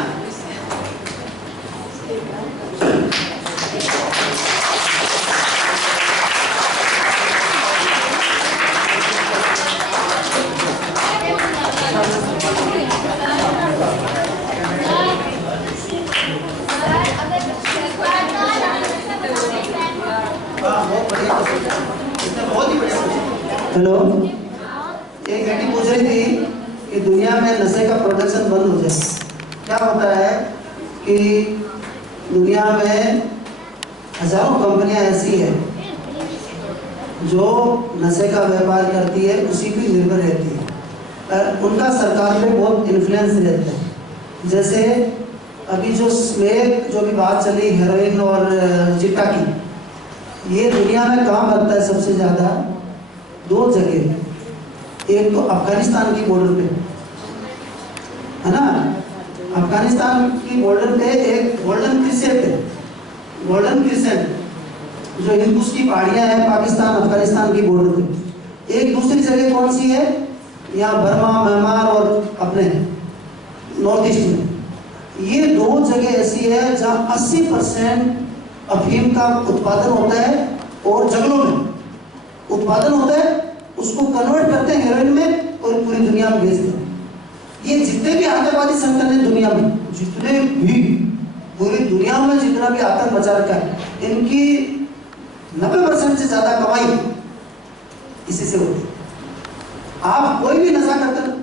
हेलो, एक बेटी पूछ रही थी कि दुनिया में नशे का प्रोडक्शन बंद हो जाए। क्या होता है कि दुनिया में हजारों कंपनियां ऐसी है जो नशे का व्यापार करती है, उसी पर निर्भर रहती है और उनका सरकार पे बहुत इन्फ्लुएंस रहता है। जैसे अभी जो स्मैक जो भी बात चली हेरोइन और चिट्टा की, ये दुनिया में कहाँ बनता है सबसे ज़्यादा? 2 जगह। एक तो अफगानिस्तान की बॉर्डर पे है ना, अफगानिस्तान की बॉर्डर पे एक गोल्डन क्रिसेंट है, गोल्डन क्रिसेंट जो हिंदुस की पहाड़ियाँ हैं पाकिस्तान अफगानिस्तान की बॉर्डर पे। एक दूसरी जगह कौन सी है? यहाँ बर्मा, म्यांमार और अपने नॉर्थ ईस्ट में। ये 2 जगह ऐसी है जहाँ 80% अफीम का उत्पादन होता है और जंगलों में उत्पादन होता है, उसको कन्वर्ट करते हैं हेरोइन में और पूरी दुनिया में बेचते हैं। ये जितने भी आतंकवादी संगठन है दुनिया में, जितने भी पूरी दुनिया में जितना भी आतंक मचा रखा है, इनकी 90% से ज्यादा कमाई इसी से होती है। आप कोई भी नशा करते हैं,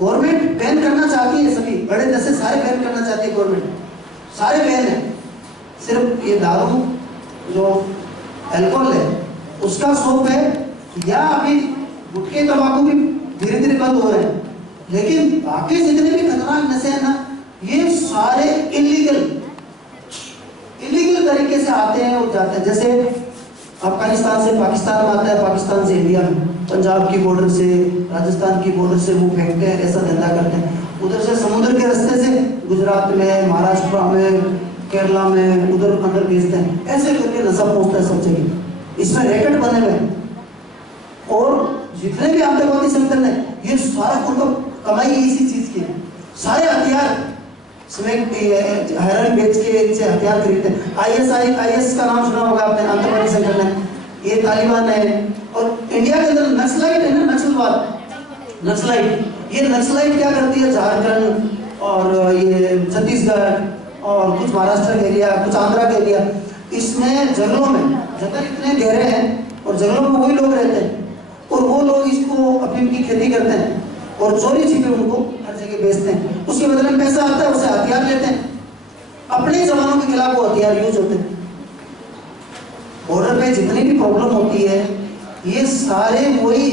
गवर्नमेंट बैन करना चाहती है, सभी बड़े नशे सारे बैन करना चाहती है गवर्नमेंट, सारे बैन है। सिर्फ ये दारू जो अल्कोहल है उसका स्कोप है, या अभी गुटखे तंबाकू भी धीरे धीरे बंद हो रहे हैं, लेकिन बाकी जितने भी खतरनाक नशे हैं ना, ये सारे इलीगल तरीके से आते हैं और जाते हैं। जैसे अफगानिस्तान से पाकिस्तान में आता है, पाकिस्तान से इंडिया में, पंजाब की बॉर्डर से, राजस्थान की बॉर्डर से वो फेंकते हैं, ऐसा धंधा करते हैं। उधर से समुद्र के रास्ते से गुजरात में, महाराष्ट्र में, केरला में उधर अंदर भेजते हैं, ऐसे करके नशा पहुंचता है सब जगह। इसमें रैकेट बने हुए हैं और जितने भी आतंकवादी संगठन है ये सारा उनको कमाई इसी चीज की है। सारे हथियार हेरोइन बेच के इनसे हथियार खरीदते हैं। आईएस का नाम सुना होगा आपने, आतंकवादी संगठन है, ये तालिबान है। और इंडिया के अंदर नक्सलाइट है ना, नक्सलाइट, ये नक्सलाइट क्या करती है? झारखंड और ये छत्तीसगढ़ और कुछ महाराष्ट्र के एरिया, कुछ आंध्रा के एरिया, इसमें जंगलों में जंगल इतने गहरे हैं और जंगलों में वही लोग रहते हैं और वो लोग इसको अफीम की खेती करते हैं और चोरी छिपे उनको हर जगह बेचते हैं। उसके बदले में पैसा आता है, उससे हथियार लेते हैं, अपने जवानों के खिलाफ वो हथियार यूज होते हैं। बॉर्डर पे जितनी भी प्रॉब्लम होती है ये सारे वही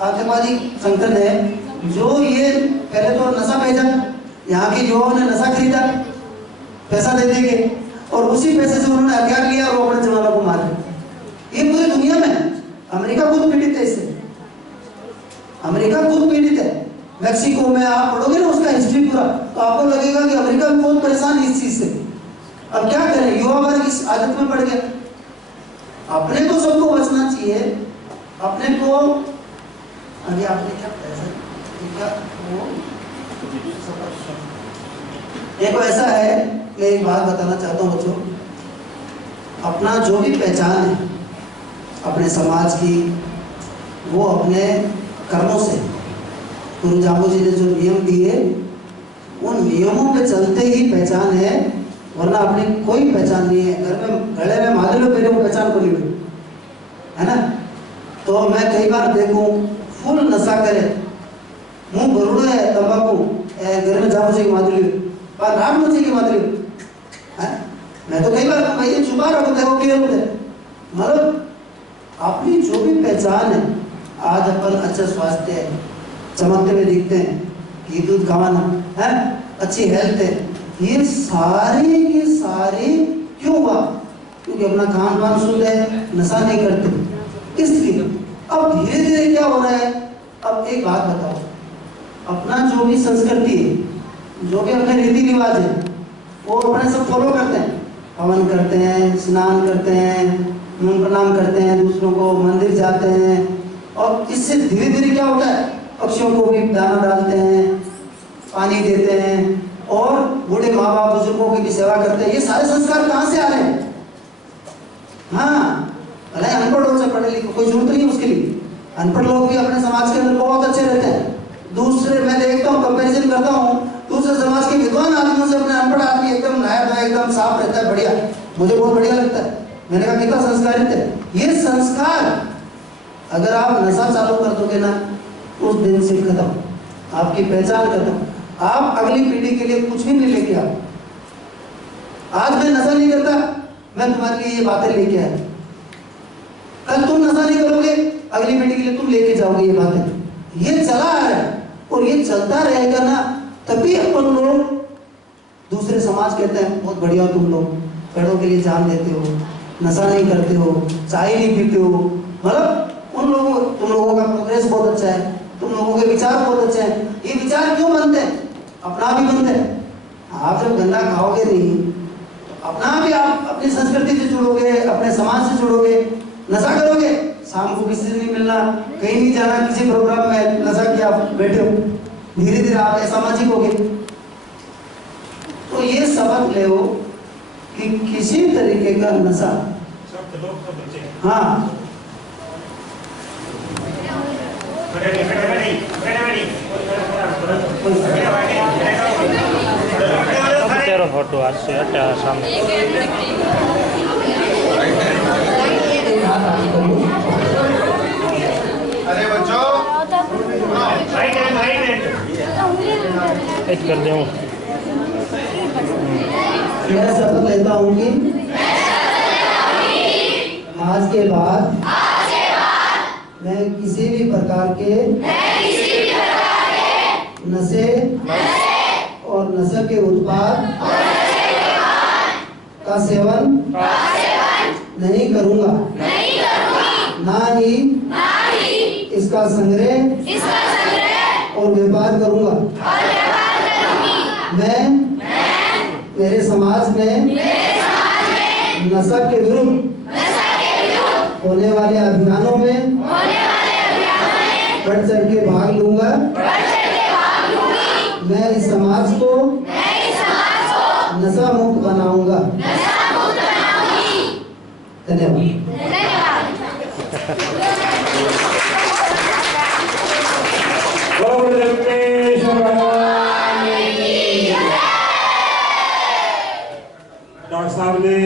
आतंकवादी संगठन है जो ये पहले तो नशा भेजा, यहाँ के युवाओं ने नशा खरीदा पैसा दे देंगे और उसी पैसे से उन्होंने हथियार लिया और वो अपने जवानों को मारे। ये पूरी दुनिया में, अमेरिका खुद पीड़ित है इससे, अमेरिका खुद पीड़ित है। मैक्सिको में आप पढ़ोगे ना उसका हिस्ट्री पूरा, तो आपको लगेगा कि अमेरिका भी बहुत परेशान है इस चीज से। अब क्या करें, युवा वर्ग इस आदत में पड़ गया। अपने को सबको बचना चाहिए, अपने को। अभी आपने क्या देखो ऐसा है, मैं एक बात बताना चाहता हूँ बच्चों, अपना जो भी पहचान है अपने समाज की, वो अपने कर्मों से, गुरु जागो जी ने जो नियम दिए उन नियमों पे चलते ही पहचान है, वरना अपनी कोई पहचान नहीं है। घर में गले में माले लो पहले वो पहचान को नहीं है ना। तो मैं कई बार देखूं फुल नशा करे, मुंह भरूड़ो है तंबाकू, घर में जागो जी की मादली पर रात मुझे की मादली है। मैं तो कई बार भाई छुपा रखो देखो क्लियर होते, मतलब अपनी जो भी पहचान है, आज अपन अच्छा स्वास्थ्य है, चमकते हुए दिखते हैं, घी दूध खावाना है, अच्छी हेल्थ है, ये सारे के सारे क्यों हुआ? क्योंकि अपना खान पान शुद्ध है, नशा नहीं करते, इसलिए। अब धीरे धीरे क्या हो रहा है? अब एक बात बताओ, अपना जो भी संस्कृति है, जो भी अपने रीति रिवाज है, वो अपने सब फॉलो करते हैं, हवन करते हैं, स्नान करते हैं, नमन प्रणाम करते हैं, दूसरों को मंदिर जाते हैं, और इससे धीरे धीरे क्या होता है, पक्षियों को भी दाना डालते हैं, पानी देते हैं, और बूढ़े माँ बाप बुजुर्गों की भी सेवा करते हैं। ये सारे संस्कार कहाँ से आ रहे हैं? हाँ, भले अनपढ़ हो चाहे पढ़े लिखे, कोई जरूरत नहीं उसके लिए। अनपढ़ लोग भी अपने समाज के अंदर बहुत अच्छे रहते हैं। दूसरे मैं देखता हूँ, कंपैरिजन करता हूँ, दूसरे समाज के विद्वान आदमियों से अपने अनपढ़ आदमी एकदम नया नया एकदम साफ रहता है, बढ़िया, मुझे बहुत बढ़िया लगता है। मैंने कहा कितना संस्कारित है। ये संस्कार अगर आप नशा चालू कर दोगे ना, उस दिन से खत्म, आपकी पहचान खत्म, आप अगली पीढ़ी के लिए कुछ भी नहीं लेके आओ। आज मैं नशा नहीं करता, मैं तुम्हारे लिए ये बातें लेके आया, कल तुम नशा नहीं करोगे, अगली पीढ़ी के लिए तुम लेके जाओगे ये बातें। ये चला आ रहा है और ये चलता रहेगा ना, तभी अपन लोग दूसरे समाज कहते हैं बहुत बढ़िया हो तुम लोग, पेड़ों के लिए जान देते हो, नशा नहीं करते हो, चाय नहीं पीते हो, मतलब तुम लोगों का प्रोग्रेस बहुत अच्छा है, तुम लोगों के विचार बहुत अच्छे हैं। ये विचार क्यों बनते हैं? अपना भी बनते हैं। आप जब गन्ना खाओगे नहीं तो अपना भी आप अपनी संस्कृति से जुड़ोगे, अपने समाज से जुड़ोगे। नशा करोगे, शाम को किसी से नहीं मिलना, कहीं नहीं जाना, किसी प्रोग्राम में नशा किया बैठे हो, धीरे धीरे आप असामाजिक होगे। तो ये सबक ले कि किसी तरीके का नशा, हाँ तेरो फोटो आज से हटा सामने अरे बच्चों कर दूँ। मैं शपथ लेता हूँ कि आज के बाद मैं किसी भी प्रकार के नशे और नशे के उत्पाद का सेवन नहीं करूँगा, ना ही इसका संग्रह और व्यापार करूँगा। मैं मेरे समाज में नशा के विरुद्ध होने वाले अभियानों में बढ़ चढ़ के भाग लूंगा। मैं इस समाज को नशा मुक्त बनाऊंगा। धन्यवाद। डॉक्टर साहब ने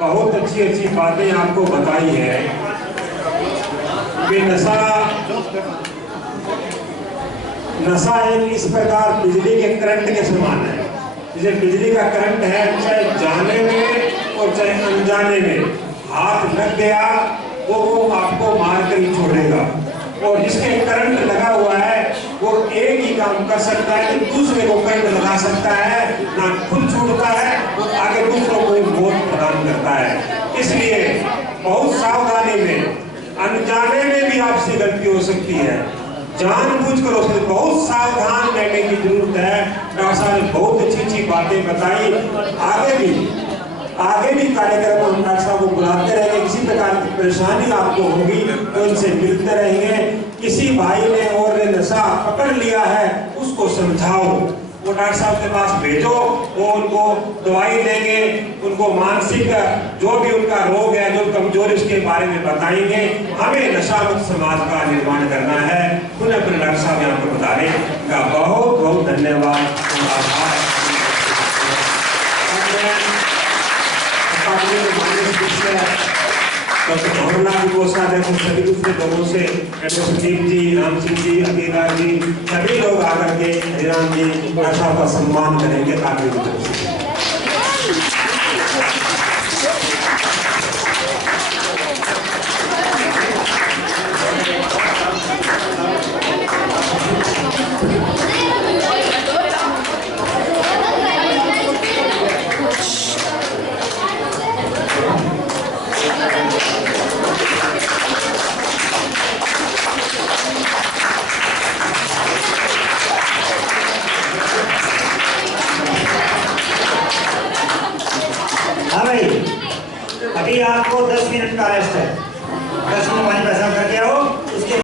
बहुत अच्छी अच्छी बातें आपको बताई है कि नशा एक इस प्रकार बिजली के करंट के समान है। जैसे बिजली का करंट है, चाहे जाने में और चाहे अनजाने में हाथ लग गया वो आपको मार कर ही छोड़ेगा। और जिसके करंट लगा हुआ है वो एक ही काम कर सकता है कि दूसरे को करंट लगा सकता है, ना खुद छूटता है और आगे दूसरों को मौत प्रदान करता है। इसलिए बहुत सावधानी में, अनजाने में भी आपसे गलती हो सकती है, जानबूझकर उससे बहुत सावधान रहने की जरूरत है। डॉक्टर साहब ने बहुत अच्छी अच्छी बातें बताई। आगे भी कार्यक्रम हम डॉक्टर साहब को बुलाते रहेंगे। किसी प्रकार की परेशानी आपको होगी तो इनसे मिलते रहेंगे। किसी भाई ने और नशा पकड़ लिया है उसको समझाओ, वो डॉक्टर साहब के पास भेजो, वो उनको दवाई देंगे, उनको मानसिक जो भी उनका रोग है, जो कमजोरी उसके बारे में बताएंगे। हमें नशा मुक्त समाज का निर्माण करना है। पुनः अपने डॉक्टर साहब यहाँ पर बताने का बहुत बहुत धन्यवाद। डॉक्टर भवरलाल गोसाद है, सभी दूसरे लोगों से संदीप जी, राम सिंह जी, अकीला जी, सभी लोग आकर के हरिराम जी आशा का सम्मान करेंगे। आगे